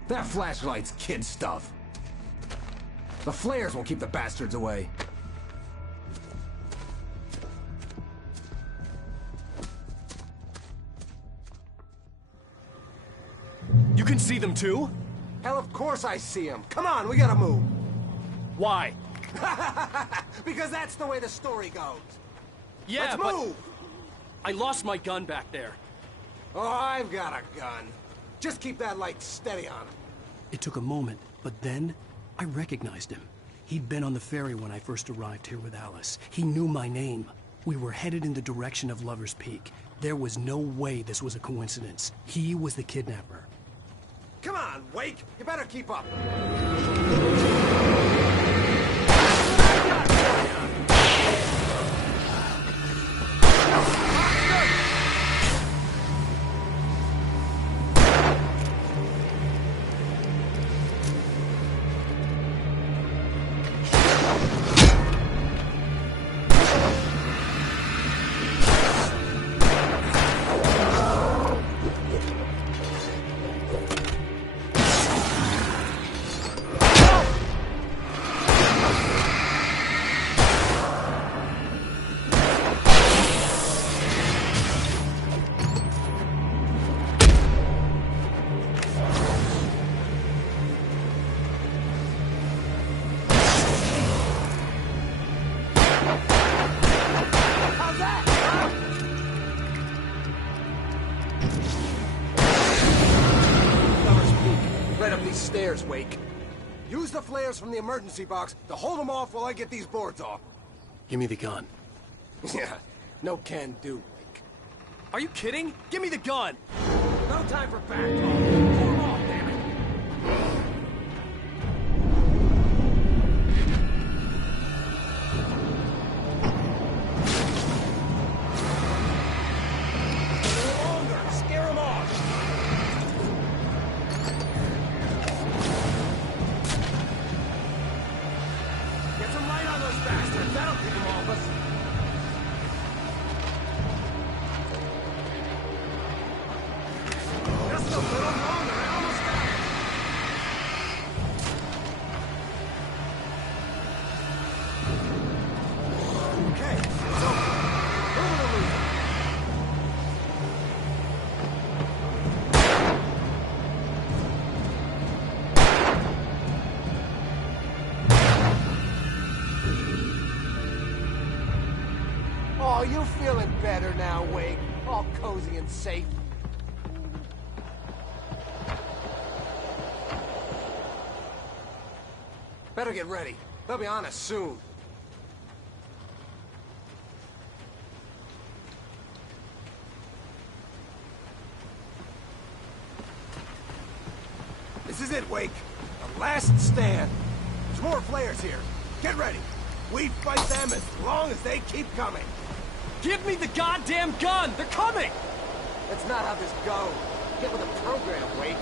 That flashlight's kid stuff. The flares will keep the bastards away. You can see them too? Hell, of course I see them. Come on, we gotta move. Why? Because that's the way the story goes. Yeah, Let's move! I lost my gun back there. Oh, I've got a gun. Just keep that light steady on him. It took a moment, but then I recognized him. He'd been on the ferry when I first arrived here with Alice. He knew my name. We were headed in the direction of Lover's Peak. There was no way this was a coincidence. He was the kidnapper. Come on, Wake! You better keep up. Right up these stairs, Wake. Use the flares from the emergency box to hold them off while I get these boards off. Give me the gun. Yeah, no can do, Wake. Are you kidding? Give me the gun! No time for back talk. Pull them off, damn it! Scare them off! Get some light on those bastards. That'll keep them off us. Just a little more. Oh, you feeling better now, Wake? All cozy and safe. Better get ready. They'll be on us soon. This is it, Wake. The last stand. There's more flares here. Get ready. We fight them as long as they keep coming. Give me the goddamn gun! They're coming! That's not how this goes. Get with the program, Wake.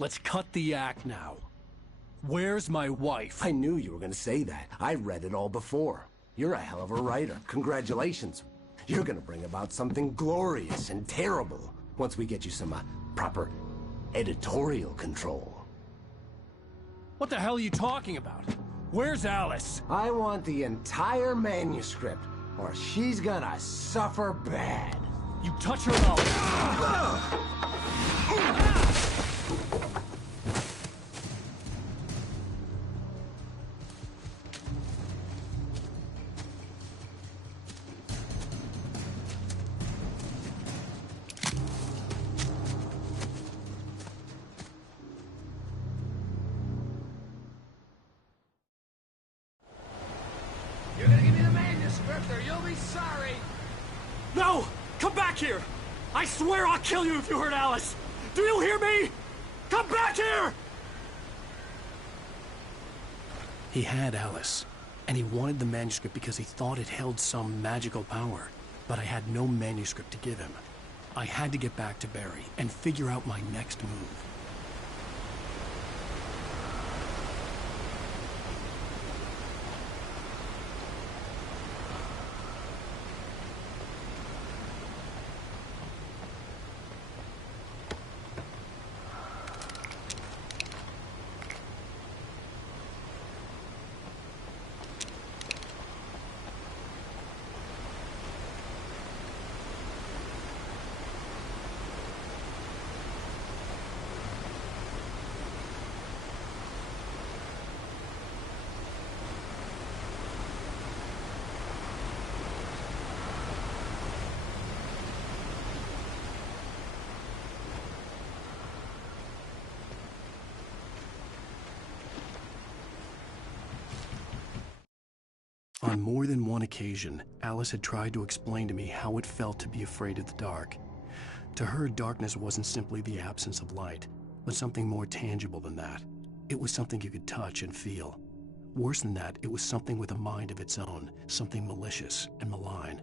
Let's cut the act now. Where's my wife? I knew you were gonna say that. I read it all before. You're a hell of a writer. Congratulations. You're gonna bring about something glorious and terrible once we get you some proper editorial control. What the hell are you talking about? Where's Alice? I want the entire manuscript, or she's gonna suffer bad. You touch her out. You're gonna give me the manuscript, or you'll be sorry. No! Come back here! I swear I'll kill you if you hurt Alice! Do you hear me? Come back here! He had Alice, and he wanted the manuscript because he thought it held some magical power. But I had no manuscript to give him. I had to get back to Barry and figure out my next move. On more than one occasion, Alice had tried to explain to me how it felt to be afraid of the dark. To her, darkness wasn't simply the absence of light, but something more tangible than that. It was something you could touch and feel. Worse than that, it was something with a mind of its own, something malicious and malign.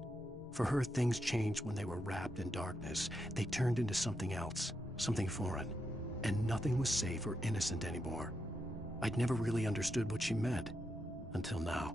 For her, things changed when they were wrapped in darkness. They turned into something else, something foreign, and nothing was safe or innocent anymore. I'd never really understood what she meant, until now.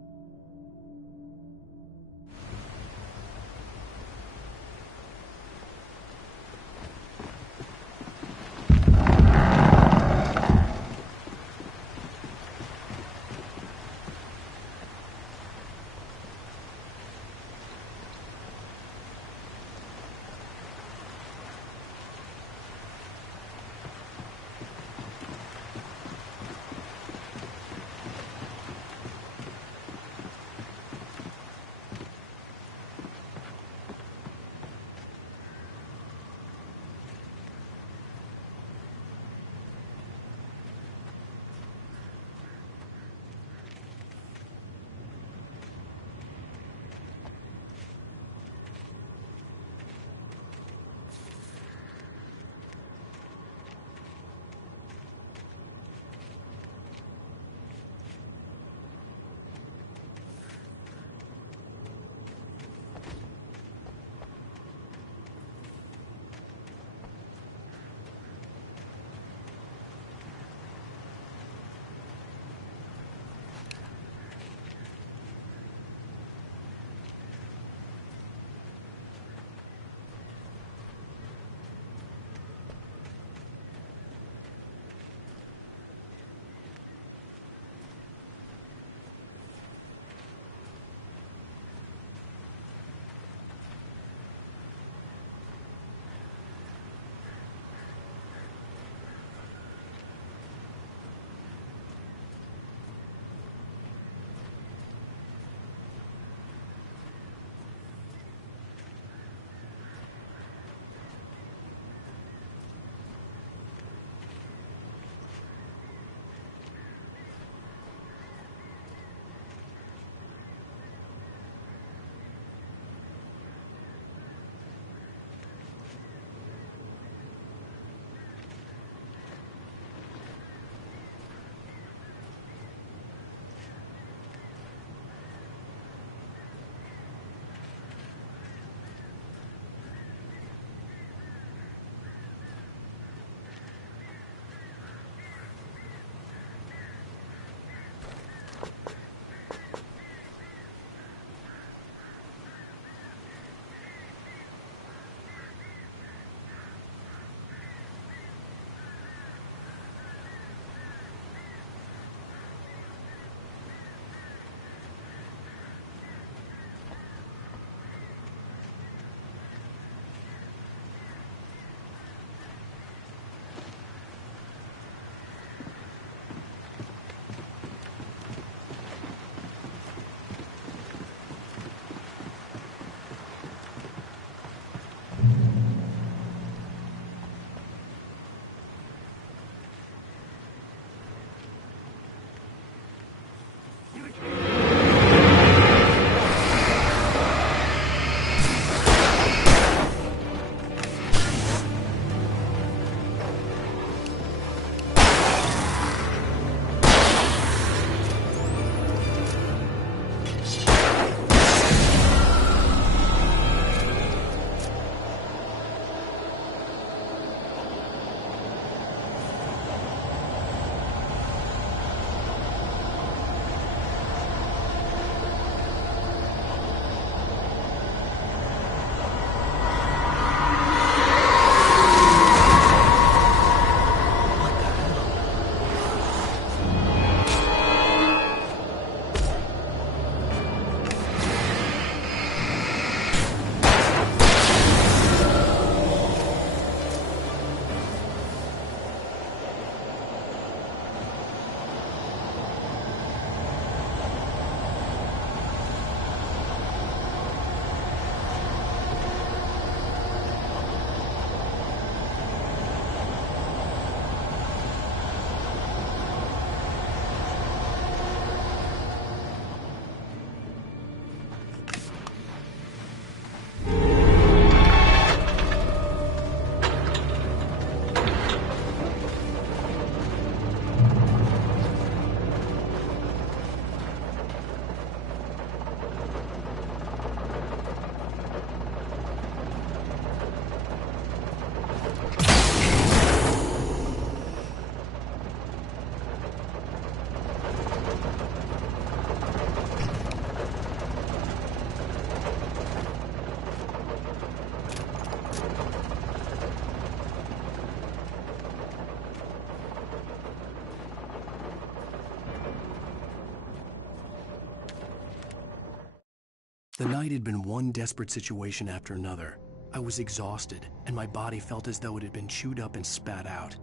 The night had been one desperate situation after another. I was exhausted, and my body felt as though it had been chewed up and spat out.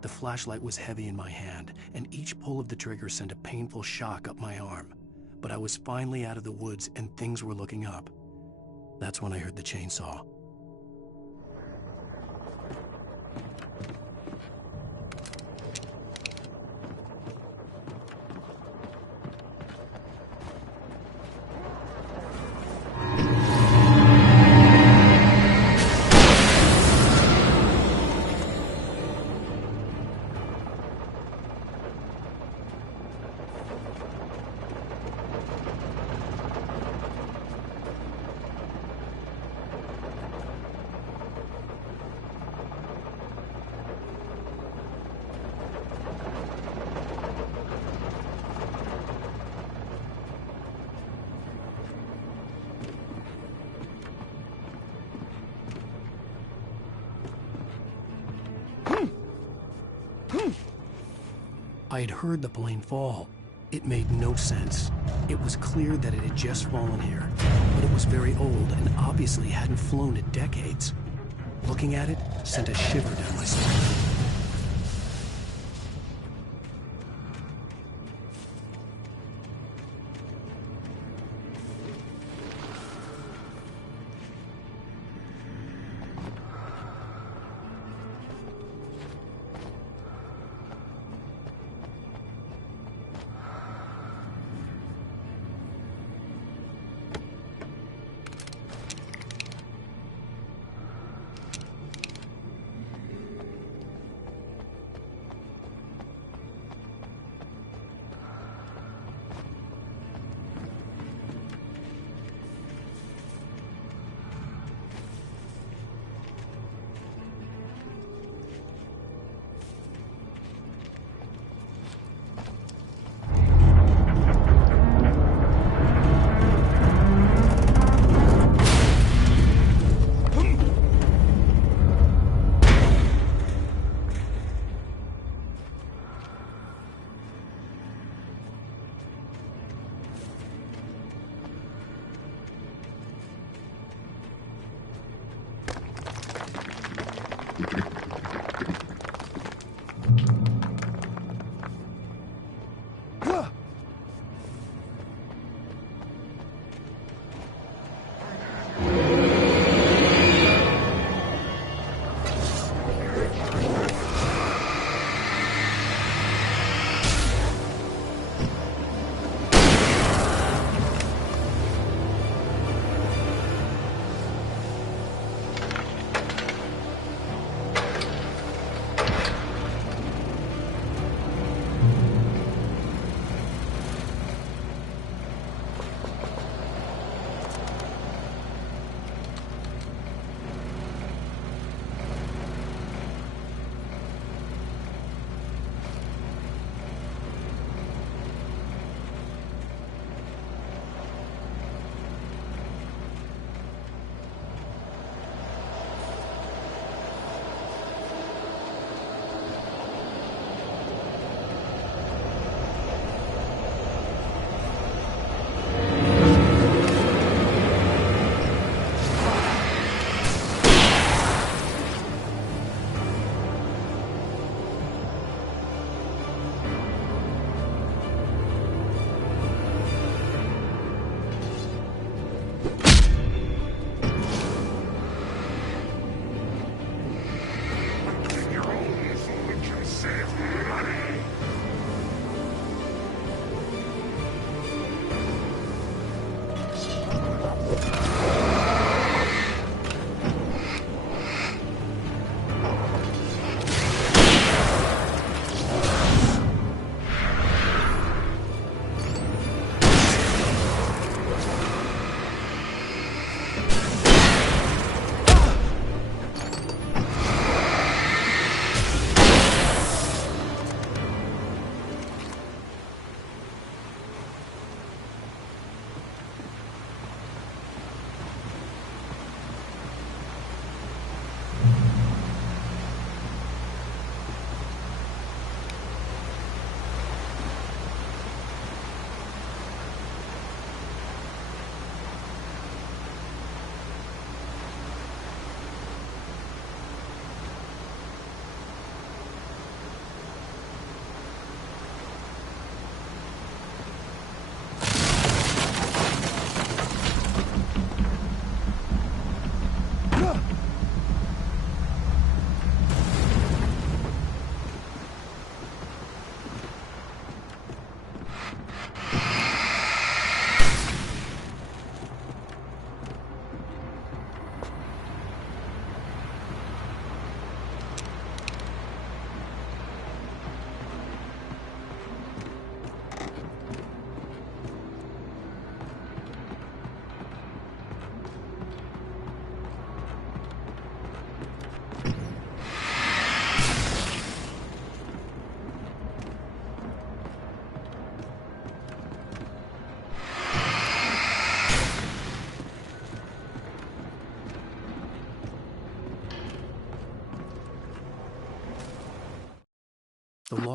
The flashlight was heavy in my hand, and each pull of the trigger sent a painful shock up my arm. But I was finally out of the woods, and things were looking up. That's when I heard the chainsaw. I had heard the plane fall. It made no sense. It was clear that it had just fallen here, but it was very old and obviously hadn't flown in decades. Looking at it sent a shiver down my spine.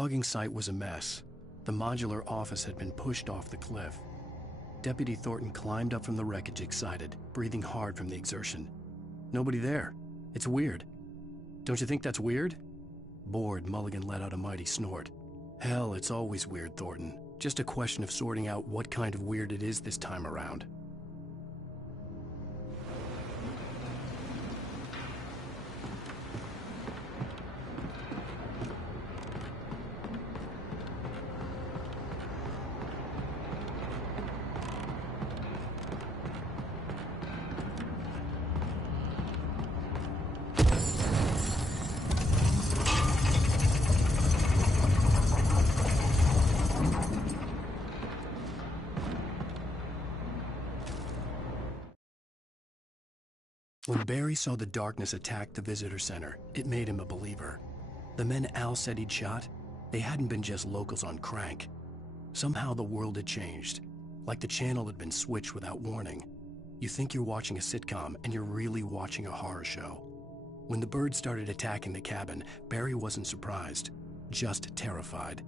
logging site was a mess. The modular office had been pushed off the cliff. Deputy Thornton climbed up from the wreckage excited, breathing hard from the exertion. Nobody there. It's weird. Don't you think that's weird? Bored, Mulligan let out a mighty snort. Hell, it's always weird, Thornton. Just a question of sorting out what kind of weird it is this time around. When Barry saw the darkness attack the visitor center, it made him a believer. The men Al said he'd shot, they hadn't been just locals on crank. Somehow the world had changed, like the channel had been switched without warning. You think you're watching a sitcom, and you're really watching a horror show. When the birds started attacking the cabin, Barry wasn't surprised, just terrified.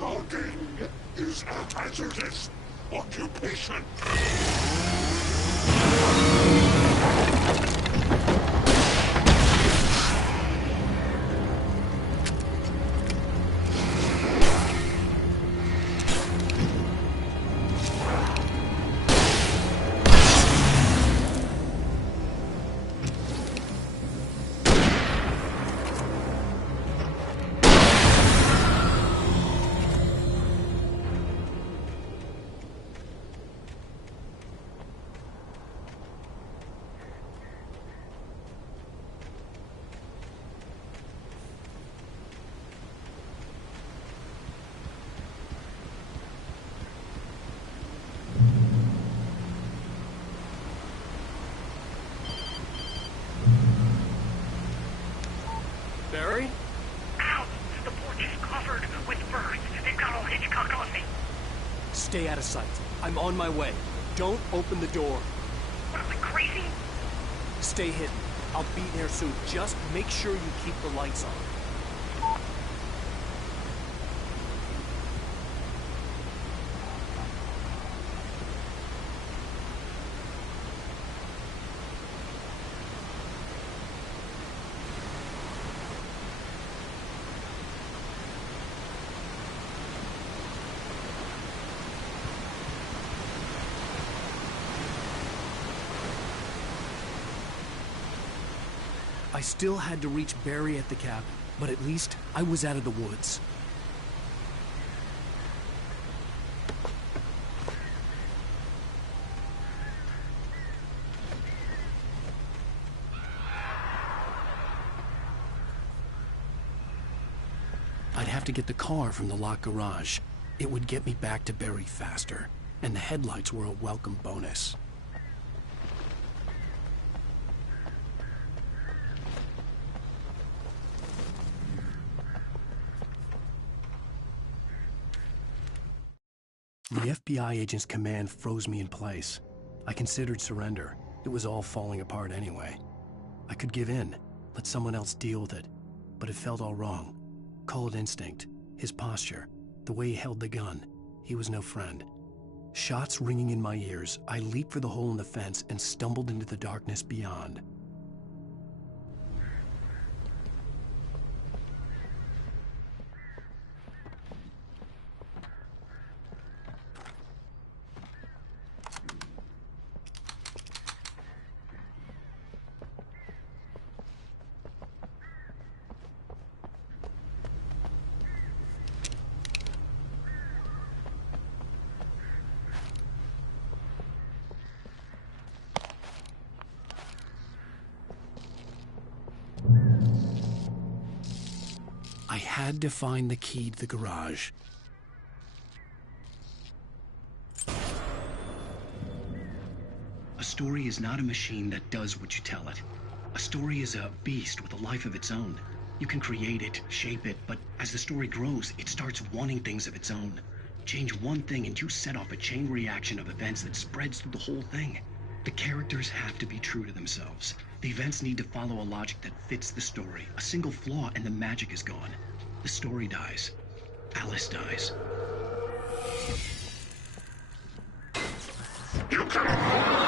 Logging is a hazardous occupation. Stay out of sight. I'm on my way. Don't open the door. What, am I crazy? Stay hidden. I'll be there soon. Just make sure you keep the lights on. I still had to reach Barry at the cabin, but at least I was out of the woods. I'd have to get the car from the locked garage. It would get me back to Barry faster, and the headlights were a welcome bonus. The FBI agent's command froze me in place. I considered surrender. It was all falling apart anyway. I could give in, let someone else deal with it, but it felt all wrong. Call it instinct, his posture, the way he held the gun. He was no friend. Shots ringing in my ears, I leaped for the hole in the fence and stumbled into the darkness beyond. I had to find the key to the garage. A story is not a machine that does what you tell it. A story is a beast with a life of its own. You can create it, shape it, but as the story grows, it starts wanting things of its own. Change one thing and you set off a chain reaction of events that spreads through the whole thing. The characters have to be true to themselves. The events need to follow a logic that fits the story. A single flaw and the magic is gone. The story dies. Alice dies. You cannot!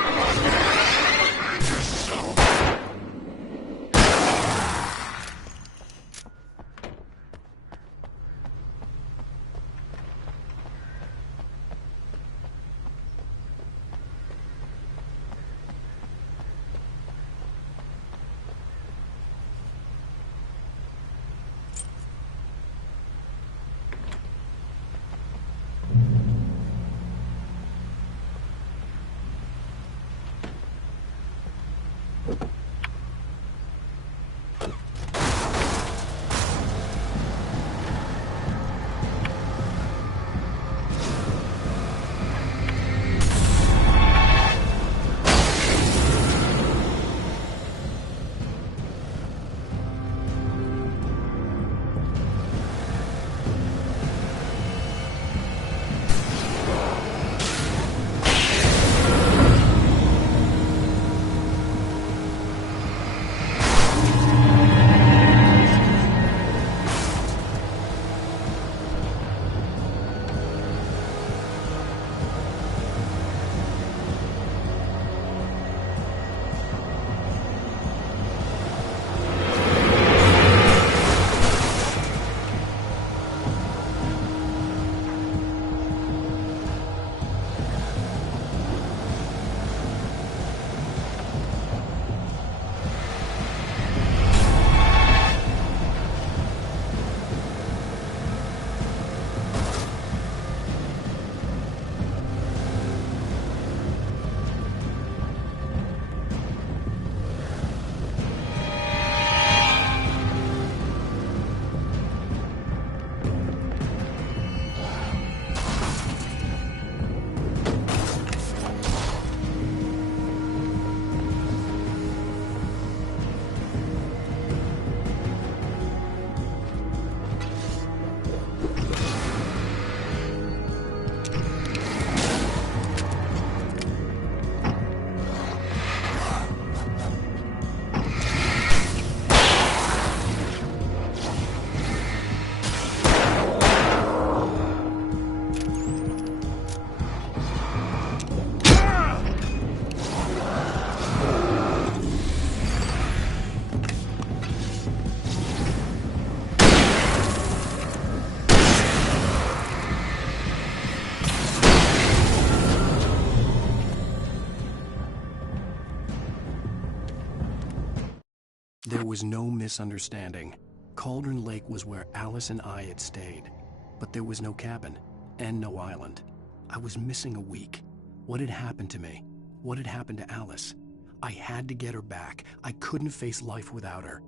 There was no misunderstanding. Cauldron Lake was where Alice and I had stayed. But there was no cabin, and no island. I was missing a week. What had happened to me? What had happened to Alice? I had to get her back. I couldn't face life without her.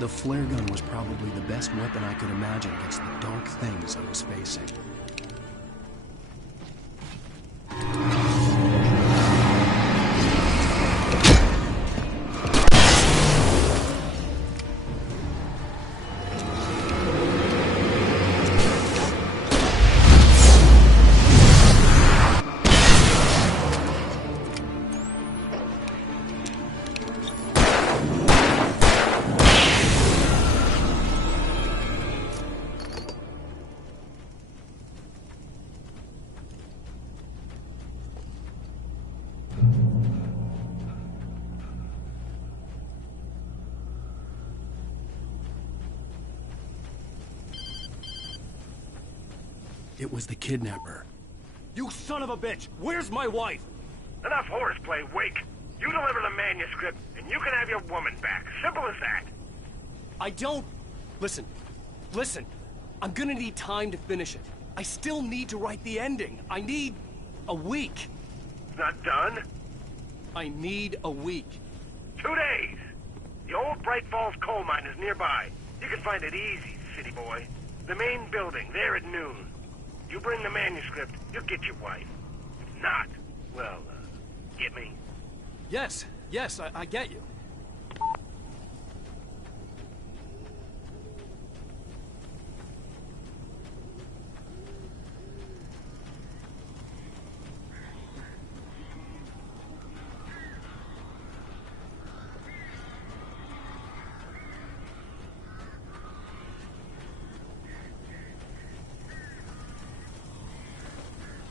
The flare gun was probably the best weapon I could imagine against the dark things I was facing. It was the kidnapper. You son of a bitch! Where's my wife? Enough horseplay, Wake. You deliver the manuscript, and you can have your woman back. Simple as that. I don't... Listen. I'm gonna need time to finish it. I still need to write the ending. I need a week. Not done? I need a week. 2 days. The old Bright Falls coal mine is nearby. You can find it easy, city boy. The main building, there at noon. You bring the manuscript, you'll get your wife. If not, well, get me? Yes, I get you.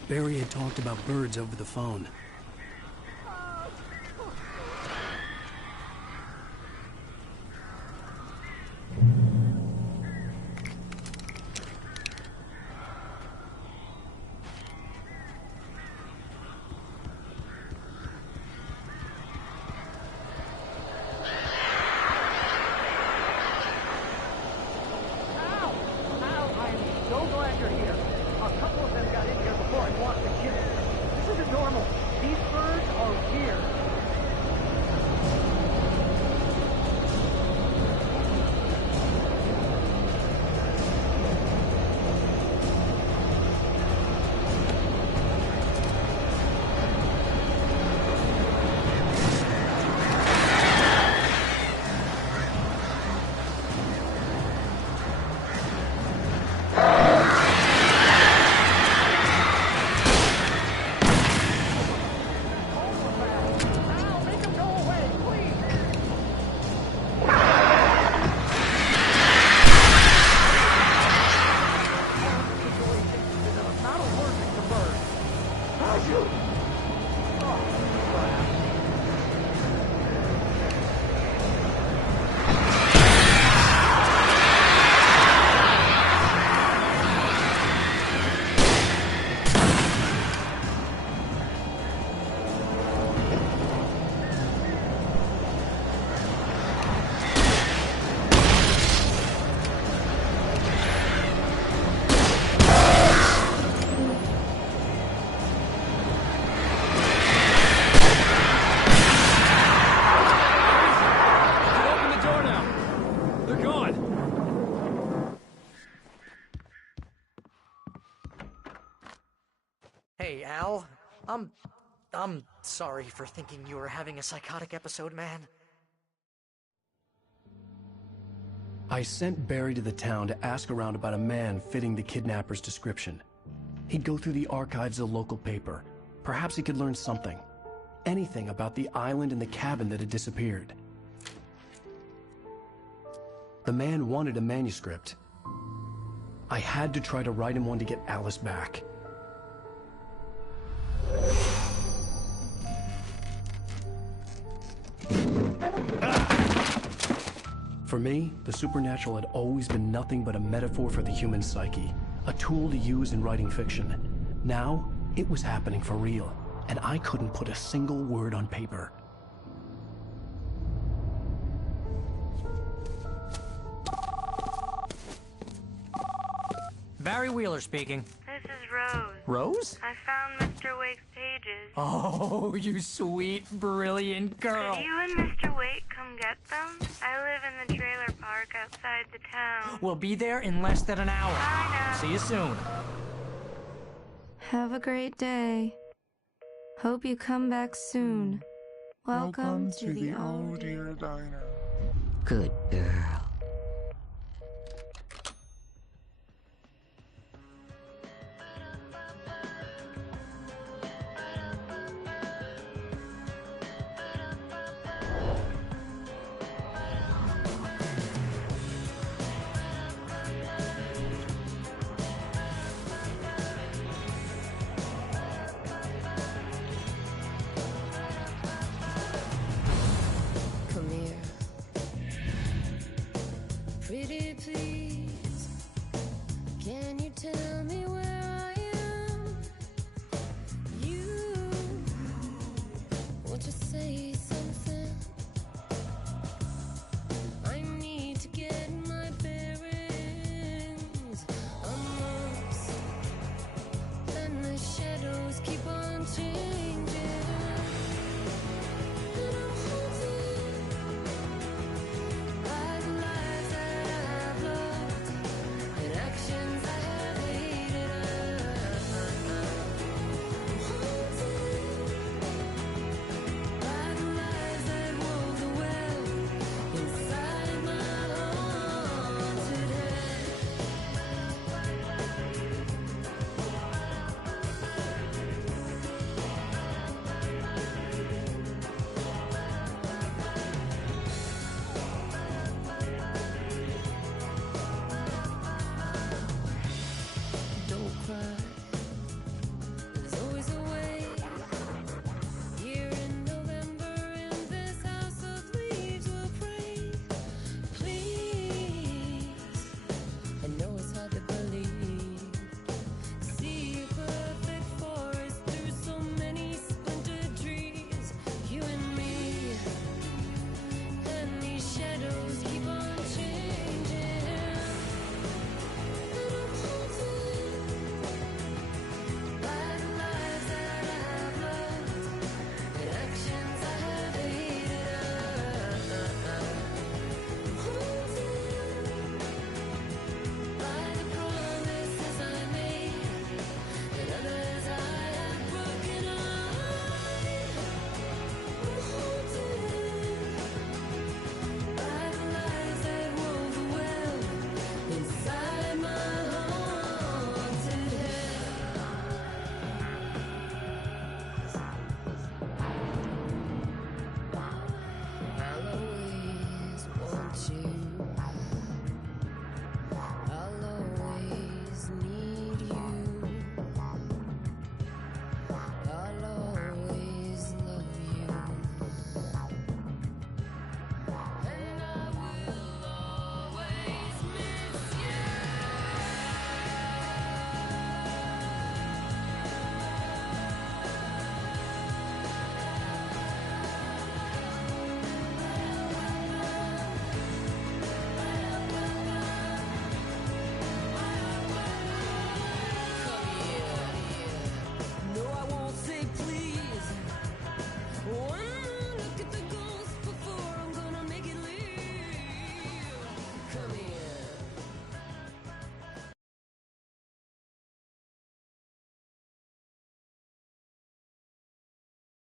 Barry had talked about birds over the phone. These I'm sorry for thinking you were having a psychotic episode, man. I sent Barry to the town to ask around about a man fitting the kidnapper's description. He'd go through the archives of the local paper. Perhaps he could learn something. Anything about the island and the cabin that had disappeared. The man wanted a manuscript. I had to try to write him one to get Alice back. For me, the supernatural had always been nothing but a metaphor for the human psyche, a tool to use in writing fiction. Now, it was happening for real, and I couldn't put a single word on paper. Barry Wheeler speaking. This is Rose. Rose? I found Mr. Wake's pages. Oh, you sweet, brilliant girl. Could you and Mr. Wake come get them? I live in the trailer park outside the town. We'll be there in less than an hour. Bye now. See you soon. Have a great day. Hope you come back soon. Welcome to the Oh Dear Diner. Good girl. Come here. Pretty please.